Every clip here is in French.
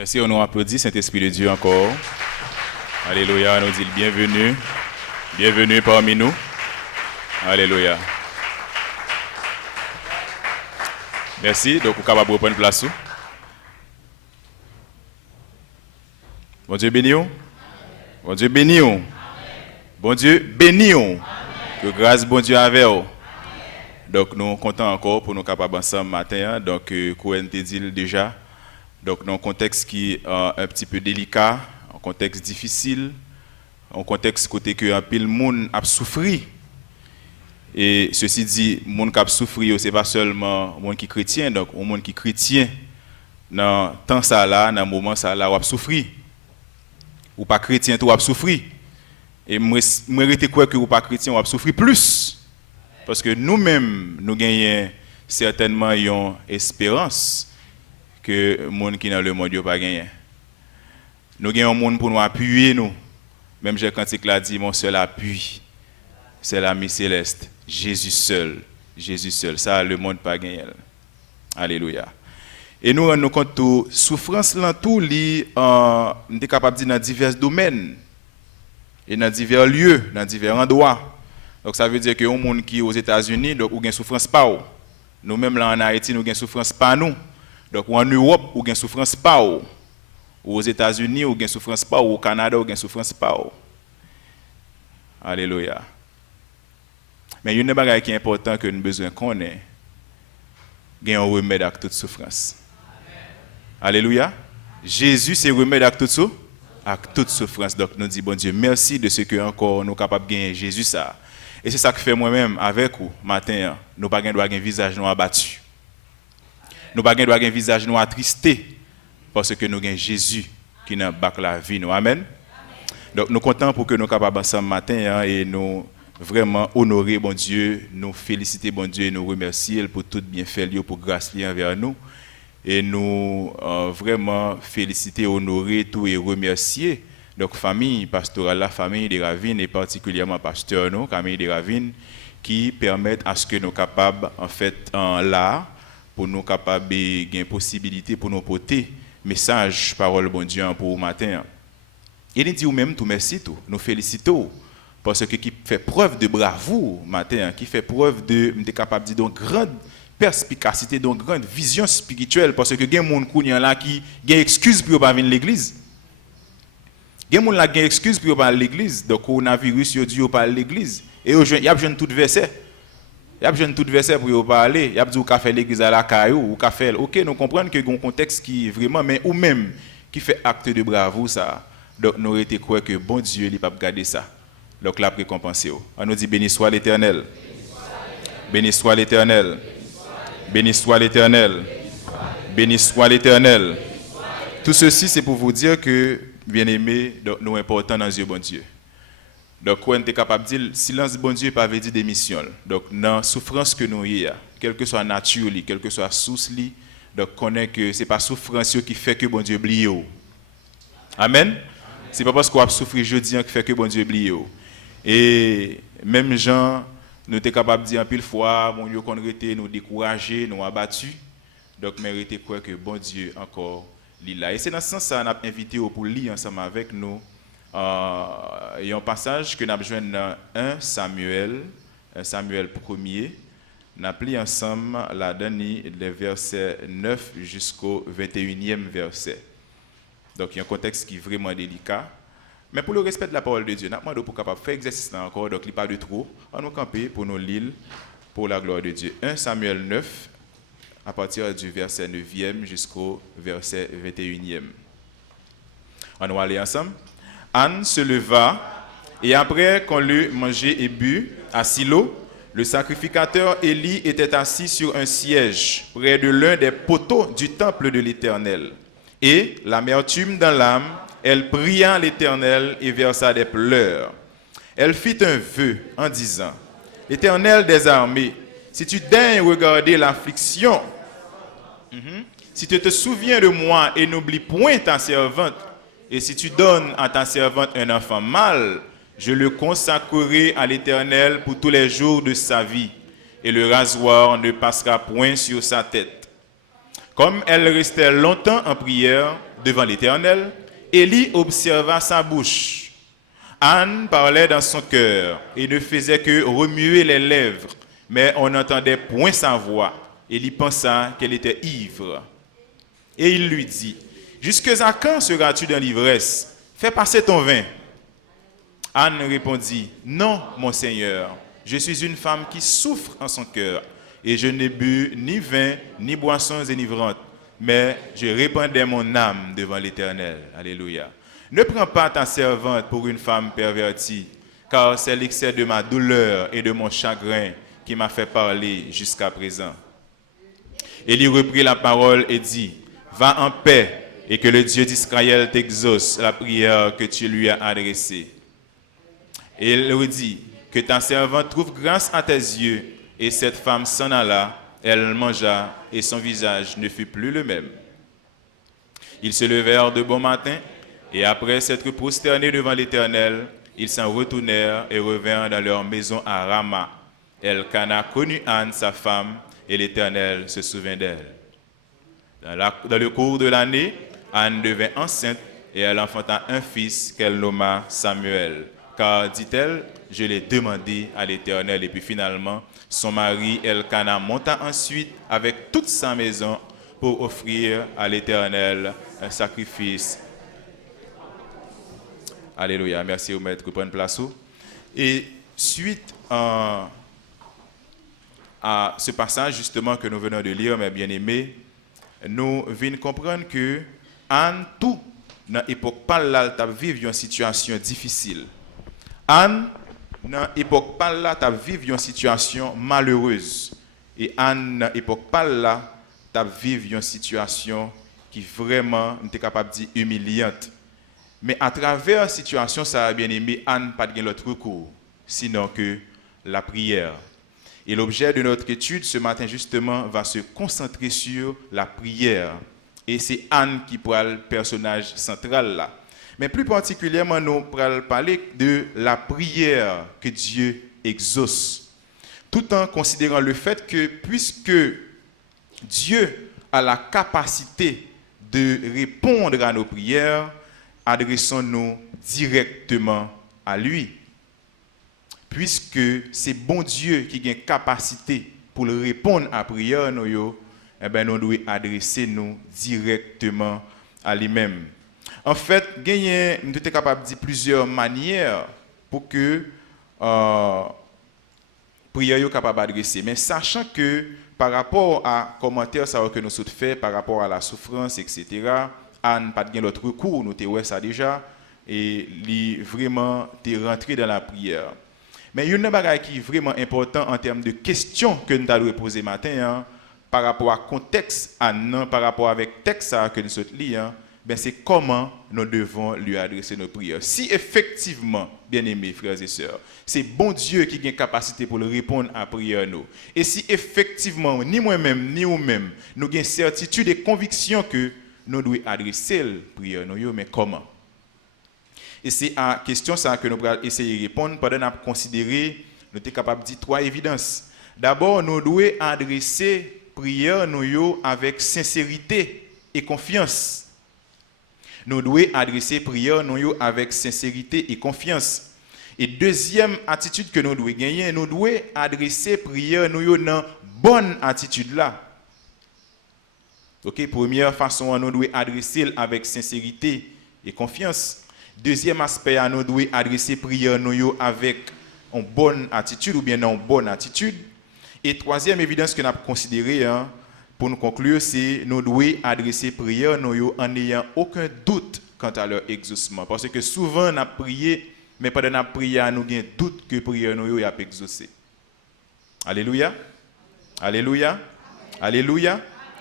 Merci, on nous applaudit Saint-Esprit de Dieu encore. Alléluia, on nous dit le bienvenue. Bienvenue parmi nous. Alléluia. Merci, donc vous êtes capable de prendre place. Bon Dieu béni. Bon Dieu béni. Bon Dieu béni. Que grâce bon Dieu avec vous. Donc nous sommes contents encore pour nous capables ensemble matin. Donc Cohen te dit déjà. Donc dans un contexte qui est un petit peu délicat, un contexte difficile, un contexte côté que un pile monde a souffert. Et ceci dit, monde qui a souffert, c'est pas seulement monde qui est chrétien, donc un monde qui est chrétien dans temps ça là, dans moment ça là, on a souffert. Ou pas chrétien, tout a souffert. Et moi je crois que ou pas chrétien, on a souffert plus. Parce que nous-mêmes, nous gagnons certainement une espérance que les gens qui sont dans le monde n'ont pas gagné. Nous avons un monde pour nous appuyer. Nous. Même Jacques Cantique l'a dit, mon seul appui, c'est l'ami céleste. Jésus seul. Jésus seul. Ça, le monde n'a pas gagné. Alléluia. Et nous rendons compte que la souffrance, nous sommes capables de dire dans divers domaines, et dans divers lieux, dans divers endroits. Donc ça veut dire que les gens qui sont aux États-Unis, donc, ont une souffrance pas. Nous-mêmes là en Haïti, nous avons une souffrance pas nous. Donc en Europe, ou une souffrance pas ou aux États-Unis, ou une souffrance pas ou au Canada, ou une souffrance pas ou. Alléluia. Mais il y a une chose qui est importante que nous avons besoin de connaître. Il y a un remède à toute souffrance. Alléluia. Jésus, c'est remède à toute souffrance. Donc nous disons, bon Dieu, merci de ce que encore nous sommes capables de gagner Jésus ça. Et c'est ça que fait moi-même avec vous, matin, nous n'avons pas un visage nous abattu. Nous n'avons pas un visage nous attristé parce que nous avons Jésus qui nous bat la vie. Nous. Amen. Donc nous sommes contents pour que nous soyons capables ensemble matin et nous vraiment honorer bon Dieu, nous féliciter bon Dieu et nous remercier pour tout bienfait pour grâce envers nous. Et nous vraiment féliciter, honorer tout et remercier. Donc famille pastorale, la famille des Ravines et particulièrement pasteur nous, Camille des Ravines, qui permettent à ce que nous soyons capables en fait là pour nous capables de gagner possibilité pour nous porter message parole bon Dieu pour matin. Il dit ou même tout merci tout, nous félicitons parce que qui fait preuve de bravoure matin, qui fait preuve de capable de donc grande perspicacité, donc grande vision spirituelle parce que il y a des gens là qui ont excuse pour pas venir l'église. Il y a des gens là qui ont excuse pour pas l'église, donc coronavirus yo dit pas à l'église et il y a besoin de tout verset. Il y a besoin de tout verset pour parler. Il y a besoin de faire l'église à la caillou ou faire. OK, nous comprenons que y a un contexte qui vraiment mais ou même qui fait acte de bravoure ça. Donc nous été croire que bon Dieu il pas garder ça. Donc la récompenser. On nous dit béni soit l'Éternel. Béni soit l'Éternel. Béni soit l'Éternel. Béni soit l'Éternel. Tout ceci c'est pour vous dire que bien-aimés, nous important dans Dieu bon Dieu. Donc, quand on est capable de dire, silence bon Dieu, pas veut dire démission. Donc, dans la souffrance que nous avons, quelle que soit la nature, quelle que soit la source, donc, connaît que ce n'est pas la souffrance qui fait que bon Dieu oublie. Amen. Ce n'est pas parce qu'on a souffert jeudi qui fait que bon Dieu oublie. Et même Jean, nous sommes capables de dire en pile fois, bon Dieu, qu'on était nous découragés, nous abattus. Donc, mériter quoi que bon Dieu encore lit là. Et c'est dans ce sens que nous avons invité pour lire ensemble avec nous. Il y a un passage que nous avons joué dans 1 Samuel 1er. Nous avons lu ensemble la dernière, les versets 9 jusqu'au 21e verset. Donc il y a un contexte qui est vraiment délicat. Mais pour le respect de la parole de Dieu, nous avons demandé pour capable faire exercice là encore, donc il n'y a pas de trop. On nous camper pour nous lire pour la gloire de Dieu. 1 Samuel 9, à partir du verset 9e jusqu'au verset 21e. On va aller ensemble. Anne se leva, et après qu'on l'eut mangé et bu à Silo, le sacrificateur Élie était assis sur un siège près de l'un des poteaux du temple de l'Éternel. Et, l'amertume dans l'âme, elle pria l'Éternel et versa des pleurs. Elle fit un vœu en disant, « L'Éternel des armées, si tu daignes regarder l'affliction, si tu te souviens de moi et n'oublie point ta servante, et si tu donnes à ta servante un enfant mâle, je le consacrerai à l'Éternel pour tous les jours de sa vie, et le rasoir ne passera point sur sa tête. » Comme elle restait longtemps en prière, devant l'Éternel. Élie observa sa bouche. Anne parlait dans son cœur et ne faisait que remuer les lèvres, mais on n'entendait point sa voix. Élie pensa qu'elle était ivre. Et il lui dit, « Jusque à quand seras-tu dans l'ivresse? Fais passer ton vin. » Anne répondit, « Non, mon Seigneur, je suis une femme qui souffre en son cœur, et je n'ai bu ni vin, ni boissons enivrantes, mais je répandais mon âme devant l'Éternel. » Alléluia. Ne prends pas ta servante pour une femme pervertie, car c'est l'excès de ma douleur et de mon chagrin qui m'a fait parler jusqu'à présent. Élie reprit la parole et dit, « Va en paix, et que le Dieu d'Israël t'exauce la prière que tu lui as adressée. » Et il lui dit, « Que ta servante trouve grâce à tes yeux. » Et cette femme s'en alla, elle mangea, et son visage ne fut plus le même. Ils se levèrent de bon matin, et après s'être prosternés devant l'Éternel, ils s'en retournèrent et revinrent dans leur maison à Rama. Elkana connut Anne, sa femme, et l'Éternel se souvint d'elle. Dans le cours de l'année, Anne devint enceinte, et elle enfanta un fils qu'elle nomma Samuel. Car, dit-elle, je l'ai demandé à l'Éternel. Et puis finalement, son mari Elkana monta ensuite avec toute sa maison pour offrir à l'Éternel un sacrifice. Alléluia. Merci au maître. Prenez place. Et suite à ce passage justement que nous venons de lire, mes bien-aimés, nous venons comprendre que Anne, tout dans l'époque pas là, tu as vécu une situation difficile. Anne, dans l'époque pas là, tu as vécu une situation malheureuse. Et Anne, dans l'époque pas là, tu as vécu une situation qui vraiment, on est capable de dire, humiliante. Mais à travers la situation, ça a bien aimé, Anne n'a pas de l'autre recours, sinon que la prière. Et l'objet de notre étude ce matin, justement, va se concentrer sur la prière. Et c'est Anne qui pourra le personnage central là. Mais plus particulièrement, nous pourrons parler de la prière que Dieu exauce. Tout en considérant le fait que, puisque Dieu a la capacité de répondre à nos prières, adressons-nous directement à lui. Puisque c'est bon Dieu qui a une capacité pour répondre à la prière, nous devons adresser nous directement à lui-même. En fait, nous sommes capables de dire plusieurs manières pour que la prière soit capable d'adresser. Mais sachant que par rapport à commentaires que nous avons fait, par rapport à la souffrance, etc., Anne n'a pas de l'autre recours, nous avons ça déjà, et il vraiment rentré dans la prière. Mais il y a une chose qui est vraiment important en termes de questions que nous allons poser matin, par rapport à contexte, par rapport avec le texte que nous avons lu, c'est comment nous devons lui adresser nos prières. Si effectivement, bien-aimés frères et sœurs, c'est bon Dieu qui a une capacité pour répondre à la prière, et si effectivement, ni moi-même, ni vous-même, nous avons certitude et conviction que nous devons adresser la prière, mais comment? Et c'est à la question que nous allons essayer de répondre pendant qu'on a considéré, nous sommes capables de dire trois évidences. D'abord, nous devons adresser la prière avec sincérité et confiance. Nous devons adresser la prière avec sincérité et confiance. Et deuxième attitude que nous devons gagner, nous devons adresser la prière dans bonne attitude là. OK, première façon, nous devons adresser avec sincérité et confiance. Deuxième aspect, nous devons adresser prière avec une bonne attitude ou bien une bonne attitude. Et troisième évidence que nous avons considérée pour nous conclure, c'est que nous devons adresser prière en n'ayant aucun doute quant à leur exaucement. Parce que souvent, nous avons prié, mais pendant la prière, nous avons un doute que la prière est exaucée. Alléluia. Alléluia. Alléluia.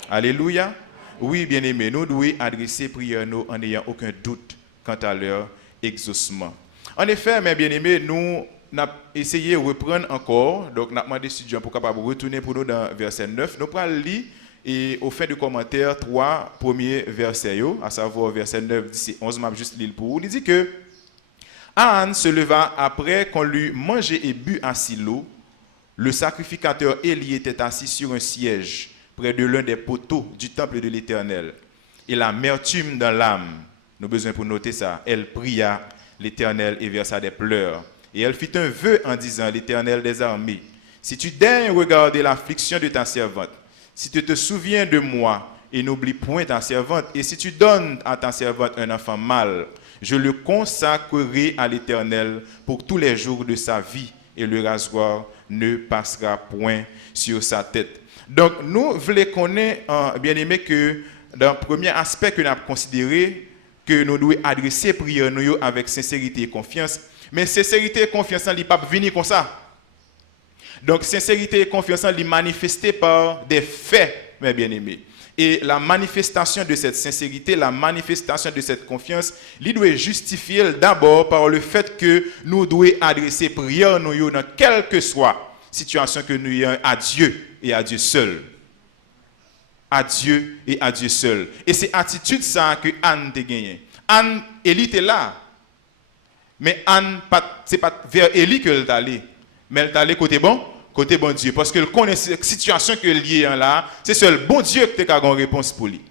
Alléluia. Oui, bien-aimés, nous devons adresser prière en n'ayant aucun doute quant à leur exaucement. En effet, mes bien-aimés, nous avons essayé de reprendre encore, donc nous avons demandé aux étudiants pour capable retourner pour nous dans verset 9. Nous allons lire et au fin du commentaire 3 premiers versets, à savoir verset 9, 10 et 11, je vais juste lire pour vous. Il dit que Anne se leva après qu'on lui mangé et bu à Silo. Le sacrificateur Élie était assis sur un siège près de l'un des poteaux du temple de l'Éternel. et l'amertume dans l'âme. Nous avons besoin pour noter ça. Elle pria l'Éternel et versa des pleurs. Et elle fit un vœu en disant, l'Éternel des armées, si tu daignes regarder l'affliction de ta servante, si tu te souviens de moi et n'oublie point ta servante, et si tu donnes à ta servante un enfant mâle, je le consacrerai à l'Éternel pour tous les jours de sa vie, et le rasoir ne passera point sur sa tête. Donc, nous voulons connaître, bien aimé, que dans le premier aspect que nous avons considéré, que nous devons adresser prière nous avec sincérité et confiance. Mais sincérité et confiance, il ne pas venir comme ça. Donc, sincérité et confiance, il est manifesté par des faits, mes bien-aimés. Et la manifestation de cette sincérité, la manifestation de cette confiance, il doit justifier d'abord par le fait que nous devons adresser prière nous dans quelle que soit situation que nous ayons à Dieu et à Dieu seul. À Dieu et à Dieu seul. Et c'est attitude ça que Anne a gagné. Anne, Élie était là. Mais Anne, c'est pas vers Élie qu'elle est allée. Mais elle est allée côté bon Dieu. Parce qu'elle connaît cette situation que liée là, c'est seul bon Dieu qui a une réponse pour lui.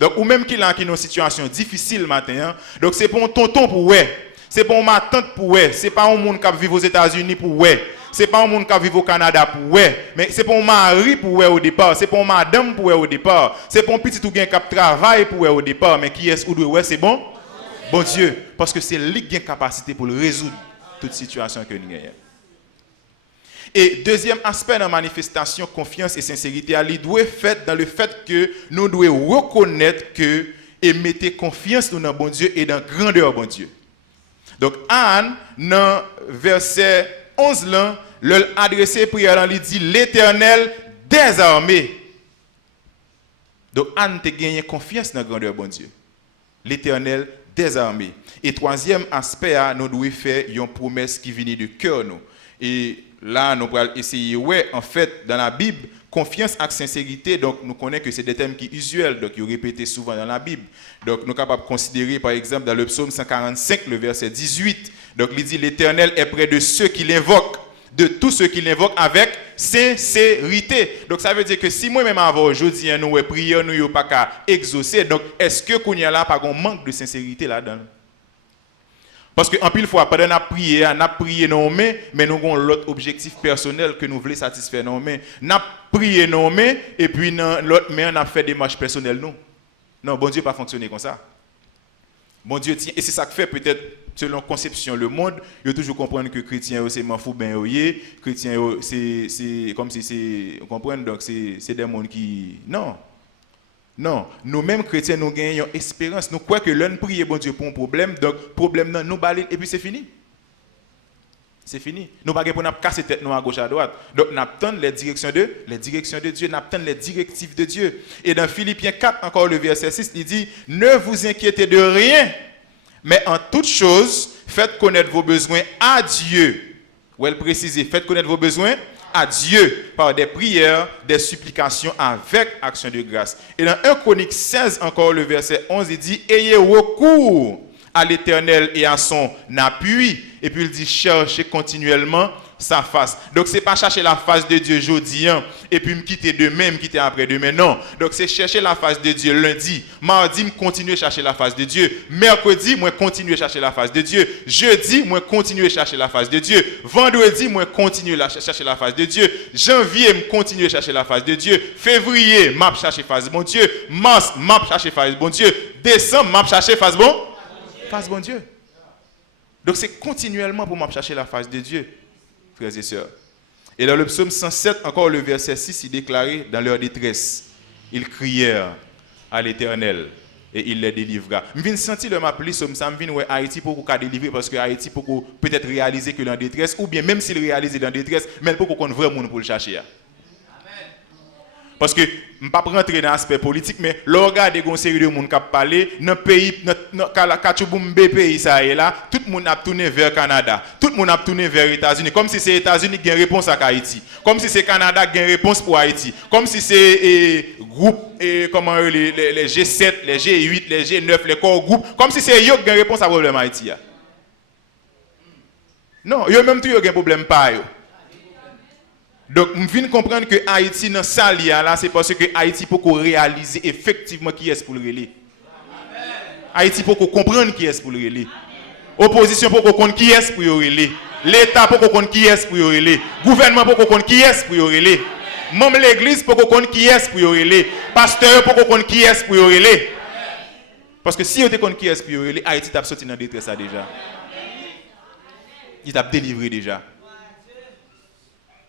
Donc, ou même qu'il a une situation difficile matin, donc c'est pour un tonton pour ouais. C'est pour ma tante pour ouais. C'est pas un monde qui vit aux États-Unis pour ouais. C'est pas un monde qui vit au Canada pour ouais, mais c'est pour un mari pour ouais au départ, c'est pour une madame pour ouais au départ, c'est pour un petit ou bien qui travaille pour ouais au départ, mais qui est-ce ou doit ouais, c'est bon? Bon Dieu, parce que c'est lui qui a une capacité pour résoudre toute situation que nous avons. Et deuxième aspect de la manifestation, confiance et sincérité, il doit être dans le fait que nous devons reconnaître que et mettre confiance dans bon Dieu et dans grandeur bon Dieu. Donc Anne, dans verset 11 là, l'adressé prière, il dit l'Éternel des armées. Donc Anne te gagné confiance dans la grandeur bon Dieu. L'Éternel des armées. Et troisième aspect, nous devons faire une promesse qui vient de cœur nous. Et là, nous allons essayer, ouais, en fait, dans la Bible, confiance et sincérité, donc nous connaissons que c'est des thèmes qui sont usuels, donc ils répétés souvent dans la Bible. Donc nous sommes capables de considérer, par exemple, dans le psaume 145, le verset 18, donc il dit, l'Éternel est près de ceux qui l'invoquent, de tous ceux qui l'invoquent avec sincérité. Donc ça veut dire que si moi-même avant aujourd'hui, nous prions, nous n'avons pas qu'à exaucer, donc est-ce que qu'on y a là pas un manque de sincérité là-dedans? Parce qu'en pile fois, pendant qu'on a prié nos mains, mais nous avons l'autre objectif personnel que nous voulons satisfaire nos mains. Nous avons prié nos mains, et puis l'autre main, on a fait des marches personnelles. Non, bon Dieu n'a pas fonctionné comme ça. Bon Dieu tient, et c'est ça que fait peut-être, selon conception, le monde, il faut toujours comprendre que chrétien, c'est m'en ben chrétien, c'est comme si c'est, vous comprenez, donc c'est des mondes qui... Non, nous-mêmes chrétiens, nous gagnons espérance. Nous croyons que l'un prie bon Dieu pour un problème, donc problème non, nous balayons et puis c'est fini. C'est fini. Nous ne pouvons pas casser tête nous à gauche à droite. Donc nous attendons les directions de Dieu, nous attendons les directives de Dieu. Et dans Philippiens 4, encore le verset 6, il dit, ne vous inquiétez de rien, mais en toute chose, faites connaître vos besoins à Dieu. Ou elle précise, faites connaître vos besoins à Dieu par des prières, des supplications avec action de grâce. Et dans 1 Chronique 16, encore le verset 11, il dit, ayez recours à l'Éternel et à son appui. Et puis il dit, cherchez continuellement sa face. Donc c'est pas chercher la face de Dieu jeudi, et puis me quitter demain, me quitter après-demain, non. Donc c'est chercher la face de Dieu lundi. Mardi, me continuer à chercher la face de Dieu. Mercredi, moi continuer à chercher la face de Dieu. Jeudi, moi continuer à chercher la face de Dieu. Vendredi, moi continuer à chercher la face de Dieu. Janvier, me continuer à chercher la face de Dieu. Février, m'a chercher face bon Dieu. Mars, m'a chercher face bon Dieu. Décembre, m'a chercher face bon Dieu. Donc c'est continuellement pour m'a chercher la face de Dieu. Frères et sœurs. Et dans le psaume 107, encore le verset 6, il déclarait dans leur détresse, ils crièrent à l'Éternel et il les délivra. Je viens sentir le m'appeler psaume ça, je viens Haïti pour qu'on délivrer parce que Haïti pour peut-être réaliser que dans détresse ou bien même s'il réalise dans détresse, mais pour qu'on vrai monde pour le chercher. Parce que, je ne vais pas rentrer dans l'aspect politique, mais le regard de série de monde qui parlé, dans le pays, dans le pays, tout le monde a tourné vers le Canada, tout le monde a tourné vers les États-Unis, comme si c'est les États-Unis qui ont une réponse à Haïti, comme si c'est le Canada qui a une réponse pour Haïti, comme si c'est groupe, comment les G7, les G8, les G9, les corps groupes, comme si c'est eux qui ont une réponse à problème Haïti. Non, eux même tout ont un problème pas. Donc, je viens de comprendre que Haïti, dans ça, là, c'est parce que Haïti peut réaliser effectivement qui est pour le relais. Haïti pour qu'on comprenne qui est pour le relais. Opposition pour qu'on comprenne qui est pour le relais. L'État pour qu'on comprenne qui est pour le relais. Gouvernement pour qu'on comprenne qui est pour le relais. Même l'église pour qu'on comprenne qui est pour le relais. Pasteur pour qu'on comprenne qui est pour le relais. Parce que si on te connaît qui est pour le relais, Haïti t'a sorti dans détresse déjà. Il t'a délivré déjà.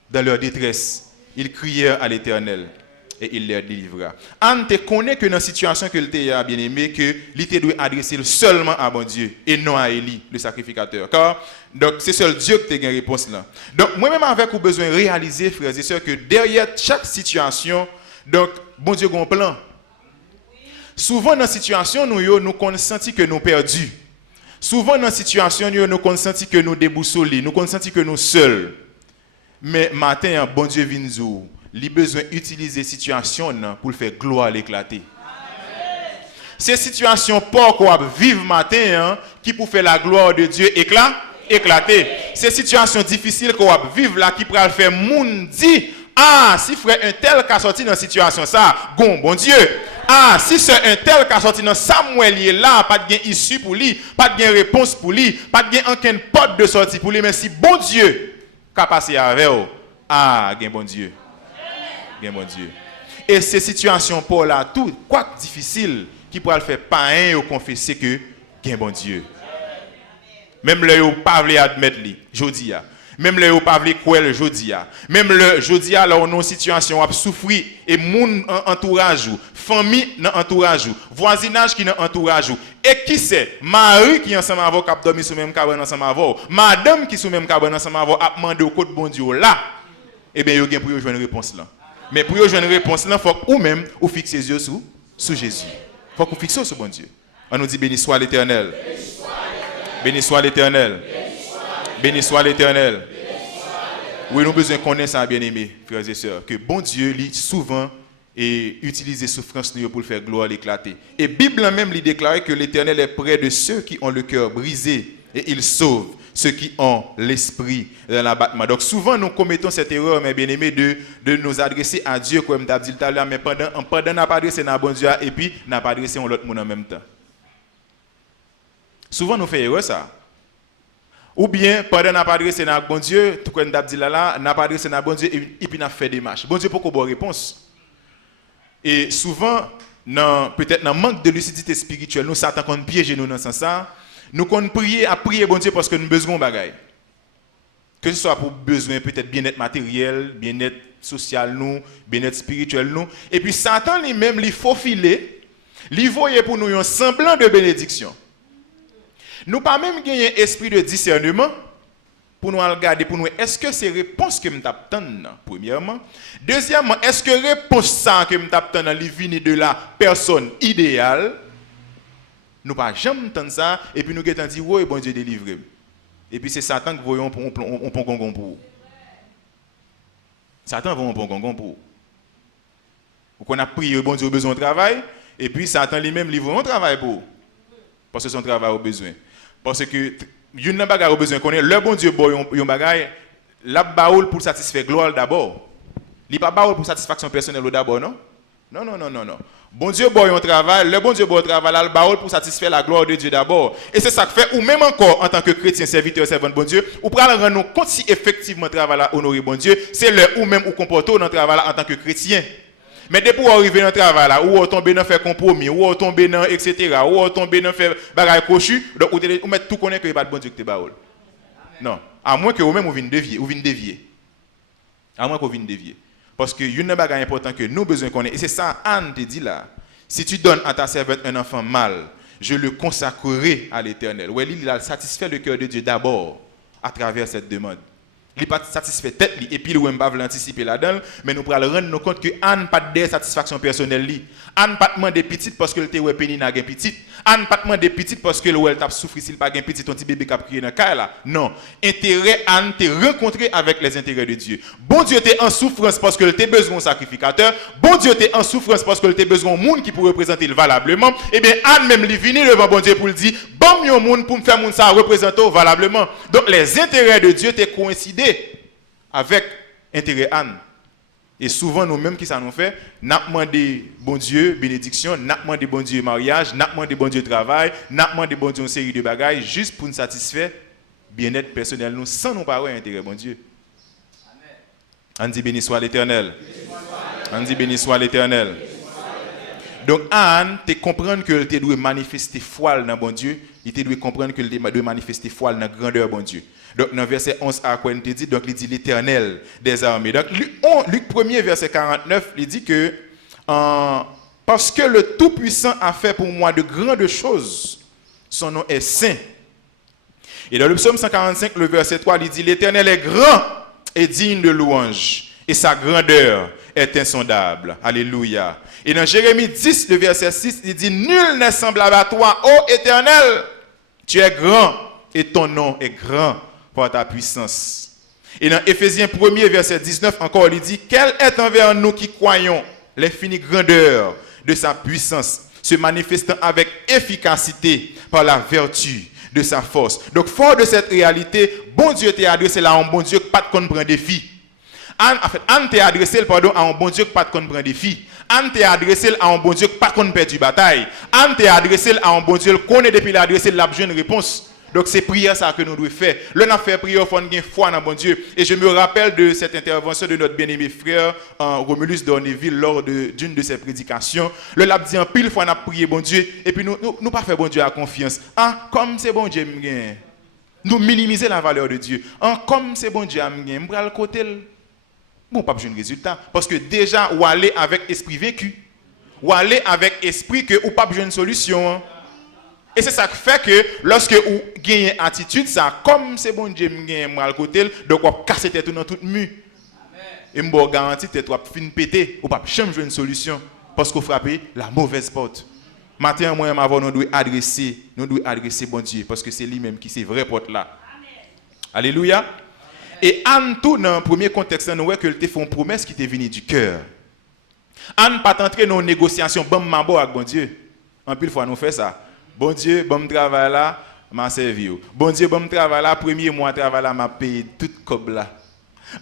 Dans leur détresse, ils crièrent à l'Éternel et il les délivra. Anne te connaît que dans la situation que tu as bien aimé, que l'ité doit adresser seulement à mon Dieu et non à Élie, le sacrificateur. Car donc c'est seul Dieu qui te une réponse là. Donc moi-même avec vous besoin de réaliser, frères et sœurs, que derrière chaque situation, donc bon Dieu a un plan. Souvent dans la situation, nous avons senti que nous perdus. Souvent dans la situation, nous avons senti que nous déboussolés, nous avons senti que nous seuls. Mais matin, bon Dieu vient nous. Il a besoin d'utiliser la situation pour faire gloire l'éclater. Ces situations pas qu'on vivre matin qui pour faire la gloire de Dieu éclater. Ces situations difficiles qu'on vivre là qui pour faire monde dit si frère un tel qui a sorti dans situation ça, bon Dieu. Si c'est un tel qui a sorti dans Samuel il est là, pas de gain issue pour lui, pas de gain réponse pour lui, pas de gain aucune porte de sortie pour lui, mais si bon Dieu qu'a passé avec eux, gain bon Dieu. Bon Dieu. Et ces situations pour là tout quoi difficile qui pourra le faire païen ou confesser que gain bon Dieu. Même le pas voulu admettre li jodi a. Même le pas voulu croire jodi a. Même le jodi a là on une situation a souffrir et moun entourage ou famille dans entourage ou voisinage qui dans entourage ou et qui c'est Marie qui ensemble avec cap dormi sous même cabane ensemble avec madame qui sous même cabane ensemble avec a demandé au côté bon Dieu là et bien yo gen pour joindre réponse là. Mais pour joindre réponse là, il faut que vous-même vous fixez les yeux sur Jésus. Il faut que vous fixiez sur bon Dieu. On nous dit béni soit l'Éternel. Béni soit l'Éternel. Béni soit l'Éternel. Oui, nous avons besoin de connaître ça, bien-aimés, frères et sœurs, que bon Dieu lit souvent et utilise les souffrances pour le faire gloire l'éclater. Et la Bible même lui déclare que l'Éternel est près de ceux qui ont le cœur brisé et il sauve ceux qui ont l'esprit dans l'abattement. Donc souvent nous commettons cette erreur, mes bien-aimés, de nous adresser à Dieu comme tu as dit tout à l'heure, mais pendant n'a pas adressé à bon Dieu et puis n'a pas adressé à l'autre monde en même temps. Souvent nous faisons erreur ça. Ou bien pendant n'a pas adressé à bon Dieu, tout comme tu as dit là, n'a pas adressé à bon Dieu et puis n'a fait des marches. Bon Dieu pour qu'on ait une réponse. Et souvent peut-être dans manque de lucidité spirituelle, nous Satan qu'on piège nous dans ce sens ça. Nous qu'on prier à prier bon Dieu parce que nous avons besoin de bagaille. Que ce soit pour besoin peut-être bien-être matériel, bien-être social nous, bien-être spirituel nous. Et puis Satan lui-même il faut filer, il voyait pour nous un semblant de bénédiction. Nous pas même gagner un esprit de discernement pour nous regarder pour nous est-ce que c'est réponse que nous t'attendons premièrement. Deuxièmement, est-ce que réponse ça que nous t'attendons li vient de la personne idéale? Nous pas jamais entendre ça et puis nous getons dit oui bon Dieu délivre. Et puis c'est Satan qui voyons on pon gongon pour. Satan voyons on pon gongon pour. Ou qu'on a prié bon Dieu besoin de travail et puis Satan lui-même lui voyons travail pour. Parce que son travail a besoin. Parce que une bagaille a besoin connaît le bon Dieu boy yon bagaille la baoul pour satisfaire gloire d'abord. Il pas baoul pour satisfaction personnelle d'abord non? Non. Bon Dieu boy un travail, le bon Dieu boy travail le baoul pour satisfaire la gloire de Dieu d'abord. Et c'est ça que fait ou même encore en tant que chrétien serviteur servant de bon Dieu, ou pour rendre nous compte si effectivement travail là honorer bon Dieu, c'est le ou même ou comporter dans travail là en tant que chrétien. Mais dès pour arriver dans le travail là, ou tomber dans faire compromis, ou tomber dans etc., ou tomber dans faire bagaille cochu, donc ou mettre tout connaître que pas de bon Dieu que te baoul. Non, à moins que vous même vous venez dévier. À moins que vous venez dévier. Parce que une bagaille important que nous besoin connaître et c'est ça Anne te dit là. Si tu donnes à ta servante un enfant mâle, je le consacrerai à l'Éternel. Ouais, il a satisfait le cœur de Dieu d'abord à travers cette demande. Il n'est pas satisfait tête et puis il ne va pas l'anticiper là-dedans, mais nous pourrons rendre compte que Anne n'a pas de satisfaction personnelle. Anne n'a pas demandé petite parce que le était péni n'a pas petite. Anne n'a pas demandé petite parce que le t'a souffert s'il pas gain petite ton petit bébé qui a crié dans le là. Non, intérêt Anne t'est rencontré avec les intérêts de Dieu. Bon Dieu t'es en souffrance parce que t'es besoin d'un sacrificateur. Bon Dieu t'es en souffrance parce que t'es besoin d'un monde qui peut représenter valablement. Et bien Anne même lui vient devant bon Dieu pour lui dire bon yon monde pour me faire monde ça représenter valablement. Donc les intérêts de Dieu t'es coïncidé avec intérêt Anne. Et souvent, nous-mêmes, qui ça nous fait, nous demandé bon Dieu bénédiction, nous demandé bon Dieu mariage, nous demandé bon Dieu travail, nous demandé bon Dieu une série de bagages, juste pour nous satisfaire bien-être personnel, nous, sans nous parler intérêt, bon Dieu. On dit béni soit l'Éternel. On dit béni soit l'Éternel. Donc, Anne, tu comprends que tu dois manifester foi dans bon Dieu, tu dois comprendre que tu dois manifester foi dans la grandeur bon Dieu. Donc, dans verset 11 à quoi il dit, donc il dit l'Éternel des armées. Donc, Luc 1er, verset 49, il dit que parce que le Tout-Puissant a fait pour moi de grandes choses, son nom est saint. Et dans le psaume 145, le verset 3, il dit l'Éternel est grand et digne de louange, et sa grandeur est insondable. Alléluia. Et dans Jérémie 10, le verset 6, il dit nul n'est semblable à toi, ô Éternel. Tu es grand et ton nom est grand par ta puissance. Et dans Éphésiens 1er, verset 19, encore, il dit quelle est envers nous qui croyons l'infinie grandeur de sa puissance, se manifestant avec efficacité par la vertu de sa force. Donc, fort de cette réalité, bon Dieu t'a adressé là à un bon Dieu qui pas de compte prend défi. Anne t'a adressé à un bon Dieu qui pas de compte prend défi. Anne t'a adressé à un bon Dieu qui pas de compte perdre bataille. Anne t'a adressé à un bon Dieu qui connaît depuis l'adressé la bonne réponse. Donc c'est prière ça que nous devons faire. Là, nous fait prière, il faut avoir foi dans bon Dieu. Et je me rappelle de cette intervention de notre bien-aimé frère Romulus d'Ornéville lors d'une de ses prédications. Le l'a dit en pile fois, on a prié bon Dieu. Et puis nous pas fait bon Dieu à confiance. Comme c'est bon Dieu, nous minimiser la valeur de Dieu. Comme c'est bon Dieu, on va le côté. Bon, pas besoin de résultat. Parce que déjà, ou aller avec esprit vaincu. Ou aller avec esprit que ou pas besoin de solution. Et c'est ça qui fait que lorsque vous gagnez attitude, ça, comme c'est bon Dieu, moi le côté, donc vous cassez tête dans toute mue. Et vous garantis que vous fin péter, ou pas jamais jouer une solution parce que vous frappez la mauvaise porte. Matin, moi, nous devons adresser bon Dieu parce que c'est lui-même qui c'est vraie porte là. Alléluia. Et Anne, tout dans le premier contexte, nous voyons qu'elle te fait une promesse qui t'est venue du cœur. Anne pas entrer dans une négociation, bon mambo avec bon Dieu. En pile fois, nous fait ça. Bon Dieu, bon travail là, m'a servi. Bon Dieu, bon travail là, premier mois travail là, m'a payé tout cob là.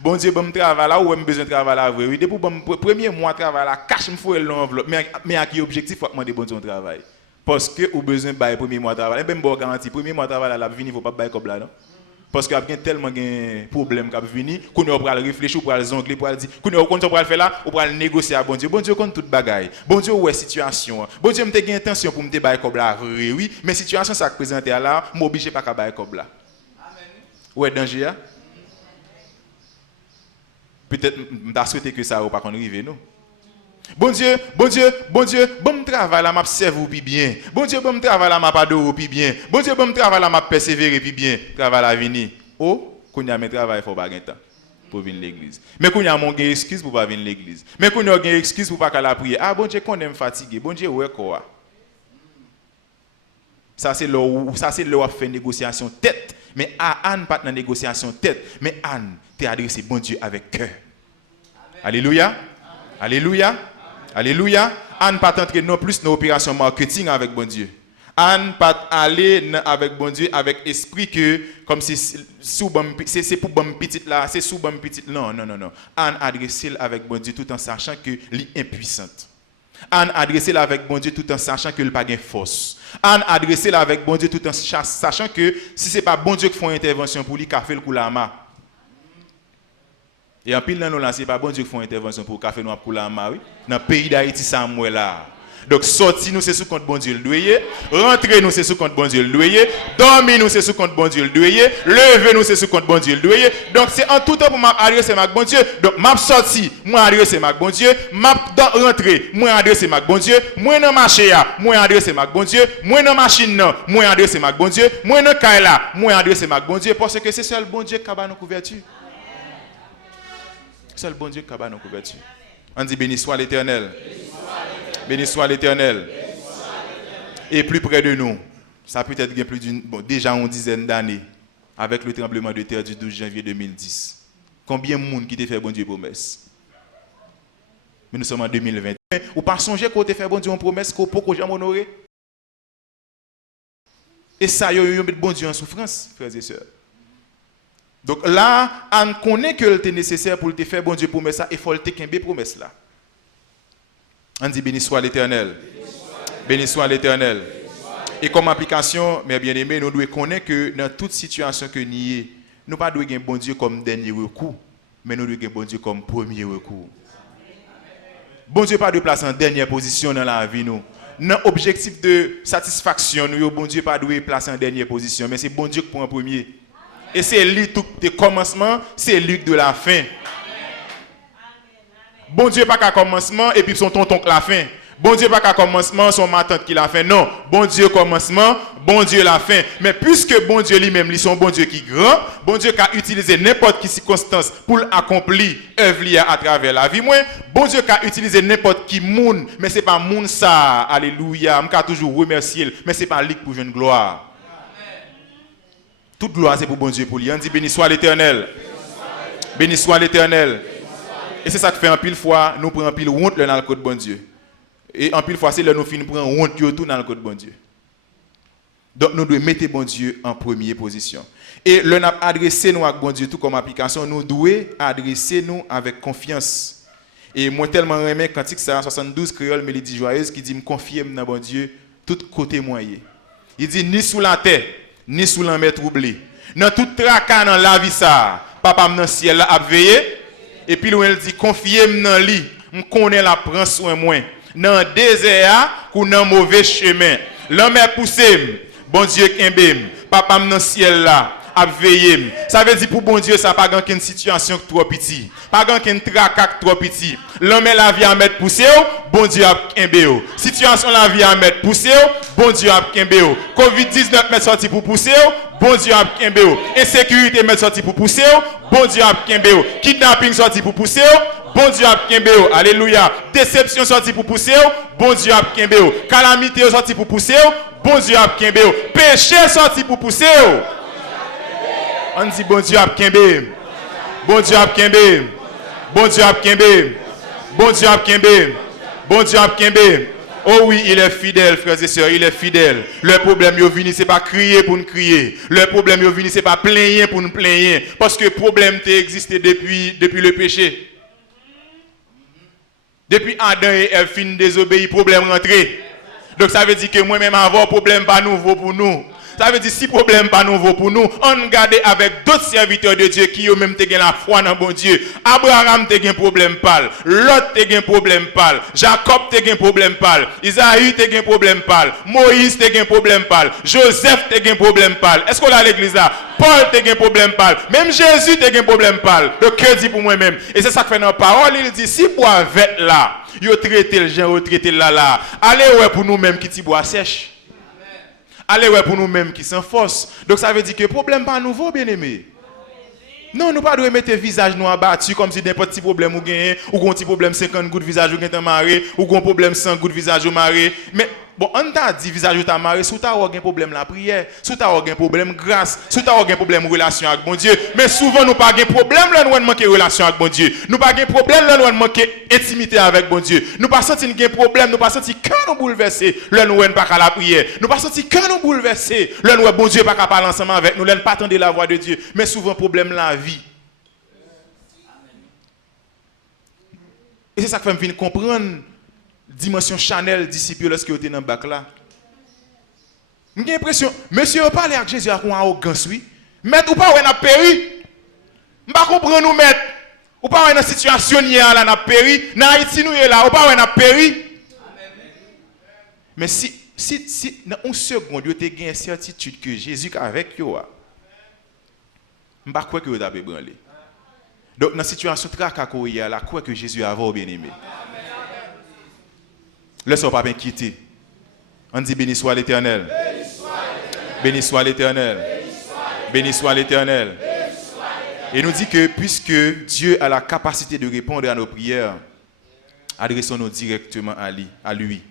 Bon Dieu, bon travail là, ou même besoin de travail là, oui. Depuis bon premier mois travail là, cache me fouet l'enveloppe. Mais à quel objectif faut demander bon Dieu de travail? Parce que ou besoin bail premier mois travail. Même bon garantie, premier mois travail là, la venir faut pas bail cob là non. Parce qu'il y a tellement de problèmes qui venir, qu'on va réfléchir, pour zongler, pour dire, qu'on va faire là, on va négocier à bon Dieu. Bon Dieu compte toute bagaille. Bon Dieu ouais situation. Bon Dieu me te intention pour me te bailler comme là, oui, mais situation ça présente là, m'oblige pas qu'à bailler comme là. Amen. Ouais danger. Peut-être m'ta souhaité que ça ou pas qu'on arrive non. Bon Dieu, bon travail là m'a servi puis bien. Bon Dieu, bon travail là m'a pas d'eau puis bien. Bon Dieu, bon travail là m'a persévérer puis bien. Travail là venir. Oh, qu'on y a mes travail faut pas gain temps pour venir l'église. Mais qu'on y a mon excuse pour pas venir l'église. Mais qu'on y a une excuse pour pas qu'à la prier. Ah bon Dieu qu'on aime fatigué. Bon Dieu ouais quoi. Ça c'est là fait négociation tête. Mais Anne pas dans négociation tête, mais Anne t'es adressé bon Dieu avec cœur. Alléluia. Amen. Alléluia. Alléluia. Anne pas entrer non plus dans l'opération marketing avec bon Dieu. Anne pas aller avec bon Dieu avec esprit que comme si c'est pour bon petite là, c'est sous bon petite. Non. Anne adresse avec bon Dieu tout en sachant que elle est impuissante. Anne adresse avec bon Dieu tout en sachant que elle pas gain force. Anne adresse avec bon Dieu tout en sachant que si c'est pas bon Dieu qui fait une intervention pour lui qu'a fait le coup là. Et en pile dans nous là, c'est pas bon Dieu qui fait une intervention pour café nous pour la oui. Dans le pays d'Haïti ça moi là. Donc sortir nous c'est sous compte bon Dieu le doyer, rentrer nous c'est sous compte bon Dieu le doyer, dormir nous c'est sous compte bon Dieu le doyer, lever nous c'est sous compte bon Dieu le doyer. Donc c'est en tout temps pour m'adresser ma bon Dieu. Donc m'a sorti, moi adresser ma bon Dieu, m'a rentrer, moi adresser ma bon Dieu, moi dans marché là, moi adresser ma bon Dieu, moi dans machine là, moi adresser ma bon Dieu, moi dans caille là, moi adresser ma bon Dieu parce que c'est seul bon Dieu qui a nous couverture. Seul bon Dieu qui a nos couverture. On dit béni soit l'Éternel. Béni soit l'Éternel. Et plus près de nous, ça peut être plus déjà une dizaine d'années, avec le tremblement de terre du 12 janvier 2010. Combien de monde qui t'a fait bon Dieu promesse? Mais nous sommes en 2020. Ou pas songer qu'on t'a fait bon Dieu une promesse qu'on peut jamais honorer? Et ça, yo met bon Dieu en souffrance, frères et sœurs. Donc là, on connaît que c'est nécessaire pour te faire bon Dieu promesse ça et faut te kembe promesse là. On dit béni soit l'Éternel. Béni soit l'Éternel. Et comme application, mes bien-aimés, nous devons connaître que dans toute situation que nous sommes, nous ne devons pas avoir bon Dieu comme dernier recours, mais nous devons avoir bon Dieu comme premier recours. Bon Dieu pas de place en dernière position dans la vie nous. Dans l'objectif de satisfaction, nous bon Dieu pas de place en dernière position, mais c'est bon Dieu qui prend en premier. Et c'est lui tout de commencement, c'est lui de la fin. Bon Dieu pas qu'à commencement et puis son tonton qui la fin. Bon Dieu pas qu'à commencement, son ma tante qui l'a fait. Non, bon Dieu commencement, bon Dieu la fin. Mais puisque bon Dieu lui-même, lui son bon Dieu qui est grand, bon Dieu qui a utilisé n'importe quelle circonstance pour accomplir œuvre à travers la vie. Moi, bon Dieu qui a utilisé n'importe qui monde, mais c'est pas monde ça. Alléluia. Je toujours remercier, mais c'est pas lui pour une gloire. Toute gloire c'est pour bon Dieu pour lui. On dit béni soit l'Éternel. Béni soit l'Éternel. Et c'est ça que fait en pile fois, nous prenons en pile honte dans le côté bon Dieu. Et en pile fois, c'est là nous finissons prendre honte tout dans le côté bon Dieu. Donc nous devons mettre bon Dieu en première position. Et le n'a adressé nous avec bon Dieu tout comme application, nous devons adresser nous avec confiance. Et moi tellement aimé cantique ça 72 créole mélodie joyeuse qui dit me confier dans bon Dieu tout côté moyen. Il dit ni sous la terre, ni sous la mer troublée. Dans tout tracas dans la vie ça, papa dans ciel là a veillé. Et puis il dit confier dans lui, me connaît la prend soin moi. Dans désert ou dans mauvais chemin. L'homme est poussé, bon Dieu kembem, papa dans ciel là a veillé. Ça veut dire pour bon Dieu ça pas une situation trop petit, pas une tracas trop petit. L'homme est la vie à mettre poussé, bon Dieu a kembé. Situation la vie à mettre poussé, bon Dieu a kembé. Covid-19 met sorti pour pousser, bon Dieu a kembé. Insécurité met sorti pour pousser, bon Dieu a kembé. Kidnapping sorti pour pousser, bon Dieu a kembé. Alléluia. Déception sorti pour pousser, bon Dieu a kembé. Calamité sorti pour pousser, bon Dieu a kembé. Péché sorti pour pousser. On dit bon Dieu a kembé. Bon Dieu a kembé. Bon Dieu a kembé. Bon Dieu a kembé. Bon Dieu a kembé. Oh oui, il est fidèle, frères et sœurs, il est fidèle. Le problème, il vient, c'est pas crier pour nous crier. Le problème, il vient, c'est pas plaigner pour nous plaigner. Parce que le problème a existé depuis le péché. Depuis Adam et Ève fin désobéi, problème rentré. Donc ça veut dire que moi-même avoir problème pas nouveau pour nous. Ça veut dire si problème pas nouveau pour nous, on regarde avec d'autres serviteurs de Dieu qui ont même la foi dans bon Dieu. Abraham te un problème pâle, Lot te un problème pâle, Jacob te un problème pâle, Isaïe te un problème pâle, Moïse te un problème pâle, Joseph te un problème pâle. Est-ce qu'on a l'église là? Paul te un problème pâle, même Jésus te un problème pâle. Le cœur dit pour moi-même. Et c'est ça que fait dans la parole, il dit si bois vête là, yo traité le gens, yo traité là. Allez ouais pour nous-mêmes qui ti bois sèche. Allez ouais pour nous-mêmes qui sont force. Donc ça veut dire que le problème pas nouveau, bien aimé. Non, nous pas devons mettre visage nous abattu comme si n'importe petit problème ou gagne ou un petit problème 50 gouttes visage ou gagne maré ou un problème 100 gouttes visage ou maré. Mais bon, on t'a dit visage ou ta maré, sous ta un problème la prière, sous ta un problème grâce, sous ta un problème relation avec bon Dieu. Mais souvent nous pas un problème là nous manquer relation avec bon Dieu. Nous pas un problème là nous manquer intimité avec bon Dieu. Nous pas sentir un problème, nous pas sentir cœur nous bouleversé, là nous pas à la prière. Nous pas sentir cœur nous bouleversé, là nous bon Dieu pas capable parler ensemble avec nous, là pas attendre la voix de Dieu. Mais souvent problème la vie. Et c'est ça que fait me venir comprendre dimension Chanel disciple lorsque vous êtes dans le bac là. J'ai l'impression, monsieur parle avec Jésus avec une arrogance, oui. Maître ou pas, on a péri. Je ne comprends pas nous, maître. Ou pas, on a une situation là, on a péri. Dans Haïti, nous, là, ou pas, on a péri. Mais si dans une seconde, vous avez une certitude que Jésus est avec vous, je ne crois pas que vous avez branlé. Donc, dans la situation très cacoïa, là, quoi que Jésus a bien aimé. Laissez-moi pas m'inquiéter. On dit béni soit l'Éternel. Béni soit l'Éternel. Béni soit l'Éternel. Et nous dit que puisque Dieu a la capacité de répondre à nos prières, adressons-nous directement à lui.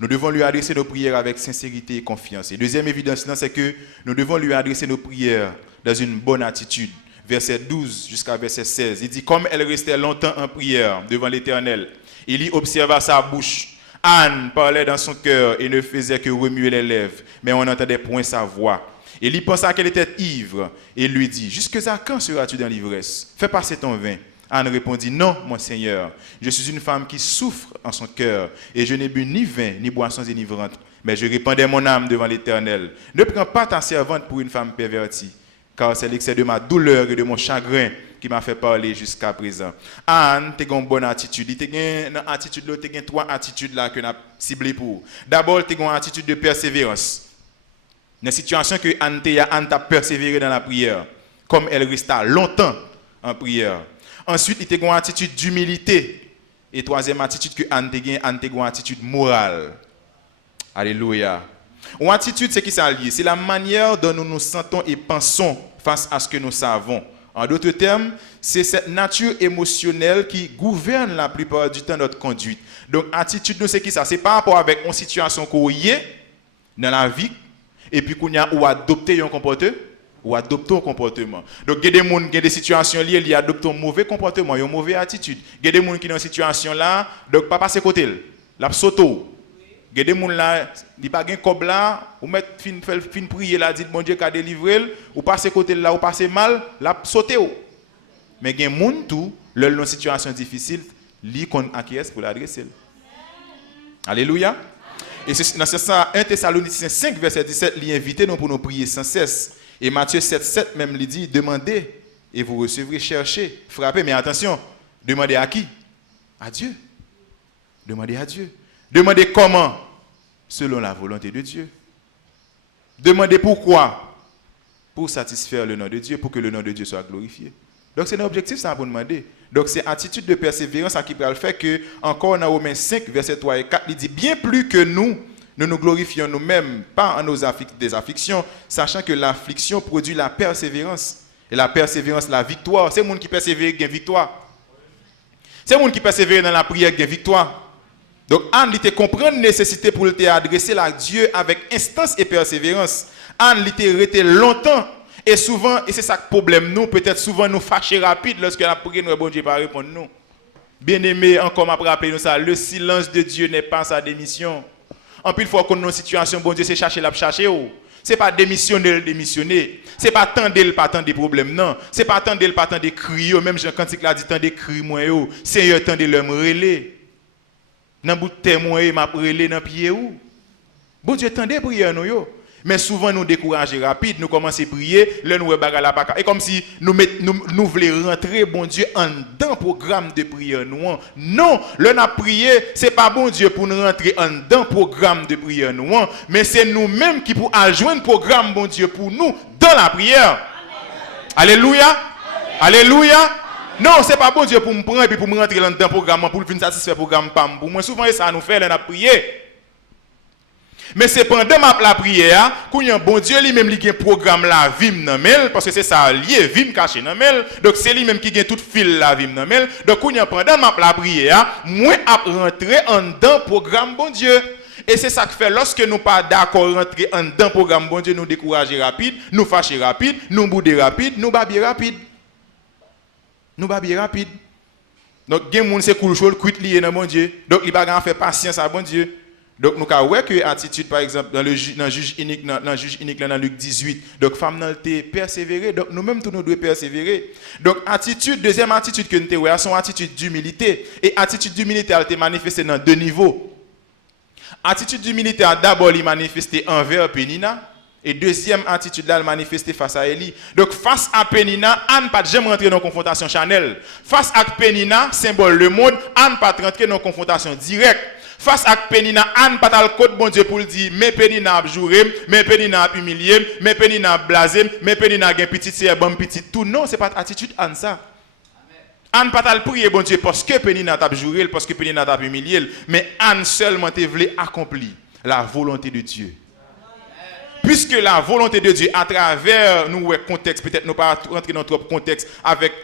Nous devons lui adresser nos prières avec sincérité et confiance. Et deuxième évidence, c'est que nous devons lui adresser nos prières dans une bonne attitude. Verset 12 jusqu'à verset 16. Il dit, comme elle restait longtemps en prière devant l'Éternel, il y observa sa bouche. Anne parlait dans son cœur et ne faisait que remuer les lèvres, mais on n'entendait point sa voix. Et il pensa qu'elle était ivre et lui dit, jusque à quand seras-tu dans l'ivresse? Fais passer ton vin. Anne répondit, non, mon Seigneur, je suis une femme qui souffre en son cœur et je n'ai bu ni vin ni boissons enivrantes, mais je répandais mon âme devant l'Éternel. Ne prends pas ta servante pour une femme pervertie, car c'est l'excès de ma douleur et de mon chagrin qui m'a fait parler jusqu'à présent. Anne, tu as une bonne attitude. Tu as trois attitudes là que nous avons ciblées pour. D'abord, tu as une attitude de persévérance. Dans la situation que Anne a persévéré dans la prière, comme elle resta longtemps en prière. Ensuite, il y a une attitude d'humilité. Et troisième attitude que Anne a une attitude morale. Alléluia. Une attitude, c'est qui ça lié? C'est la manière dont nous nous sentons et pensons face à ce que nous savons. En d'autres termes, c'est cette nature émotionnelle qui gouverne la plupart du temps notre conduite. Donc, attitude, nous, c'est qui ça? C'est par rapport avec une situation qu'on y est dans la vie et puis qu'on a ou adopté un comportement. Ou adopter un comportement. Donc, il y a des gens qui ont des situations liées, ils adoptent un mauvais comportement, une mauvaise attitude. Il y a des gens qui sont dans une situation là, donc pas passer côté, la sauto. Il y a des gens là, ils pas gain cob là, ou mettre fin prier là, dit bon Dieu qu'a délivré, ou passer côté là, ou passer mal, la sauter. Mais il y a des gens tout, leur dans situation difficile, li qu'on acquiesce pour l'adresser. Alléluia. Et c'est dans ce sens 1 Thessaloniciens 5 verset 17, il invite nous pour nous prier sans cesse. Et Matthieu 7 même lui dit, demandez et vous recevrez, cherchez, frappez. Mais attention, demandez à qui? À Dieu. Demandez à Dieu. Demandez comment? Selon la volonté de Dieu. Demandez pourquoi? Pour satisfaire le nom de Dieu, pour que le nom de Dieu soit glorifié. Donc c'est un objectif, ça pour demander. Donc c'est attitude de persévérance qui peut le faire que, encore dans Romains 5, verset 3 et 4, il dit, bien plus que nous nous glorifions nous-mêmes, pas en nos des afflictions, sachant que l'affliction produit la persévérance. Et la persévérance, la victoire. C'est le monde qui persévère qui a victoire. C'est le monde qui persévère dans la prière qui a victoire. Donc, Anne, il comprend la nécessité pour te adresser à Dieu avec instance et persévérance. Anne, il resté longtemps. Et souvent, et c'est ça le problème, nous, peut-être souvent nous fâcher rapide lorsque la prière, nous, bon Dieu, pas répondre nous. Bien aimé, encore m'a rappelé nous ça, le silence de Dieu n'est pas sa démission. En plus, il faut qu'on ait une situation, bon Dieu, c'est chercher la chercher. C'est pas démissionner, démissionner. C'est pas tendre le pas tendre des problèmes, non. C'est pas tendre le pas tendre des cris, même quand il a dit tendre des cris, moi, Seigneur, tendre le me relais. Dans bout de témoin, m'a relais dans pied ou. Bon Dieu, tendez prière nous yo. Mais souvent nous décourager rapide, nous commençons à prier, là nous bagala pas. Et comme si nous voulons rentrer bon Dieu en dedans programme de prière nous. Non, là n'a prié, c'est pas bon Dieu pour nous rentrer en dedans programme de prière nous, mais c'est nous-mêmes qui pour adjoindre programme bon Dieu pour nous dans la prière. Amen. Alléluia. Amen. Alléluia. Non, c'est pas bon Dieu pour me prendre et puis pour me rentrer dans le programme pour venir satisfaire programme pour moi souvent ça nous fait là n'a prier. Mais c'est pendant la prière, quand il y a un bon Dieu, lui-même qui a un programme la vie dans mel, parce que c'est ça lié, vie caché dans mel. Donc c'est lui-même qui a tout fil la vie dans mel. Donc quand il y a pendant la prière, moi à rentrer en dedans programme bon Dieu. Et c'est ça que fait lorsque nous pas d'accord rentrer en dedans programme bon Dieu, nous décourager rapide, nous fâcher rapide, nous bouder rapide, nous babier rapide. Nous babier rapide. Donc il y a des gens qui cool chaud, quitte lié dans bon Dieu. Donc il va faire patience à bon Dieu. Donc nous avons vu que attitude par exemple dans le juge unique dans Luc 18. Donc femme n'a été persévérée, donc nous-mêmes tous nous devons persévérer. Donc attitude, deuxième attitude que nous avons, c'est une attitude d'humilité. Et attitude d'humilité elle été manifestée dans deux niveaux. Attitude d'humilité d'abord elle manifestée envers Pénina et deuxième attitude là elle manifestée face à Élie. Donc face à Pénina, Anne pas jamais rentrer dans confrontation charnelle. Face à Pénina, symbole le monde, Anne pas rentrer dans confrontation directe. Face à Pénina, Anne pas le code bon Dieu pour le dire, mais Pénina a juré, mais Pénina a humilié, mais Pénina a blasé, mais Pénina a un petit c'est bon petit tout. Non, c'est pas attitude Anne ça. Anne pas le prier bon Dieu parce que Pénina t'a juré, parce que Pénina t'a humilié, mais Anne seulement te voulait accomplir la volonté de Dieu. Puisque la volonté de Dieu, à travers nous, contexte, peut-être nous pas rentrer dans trop contexte avec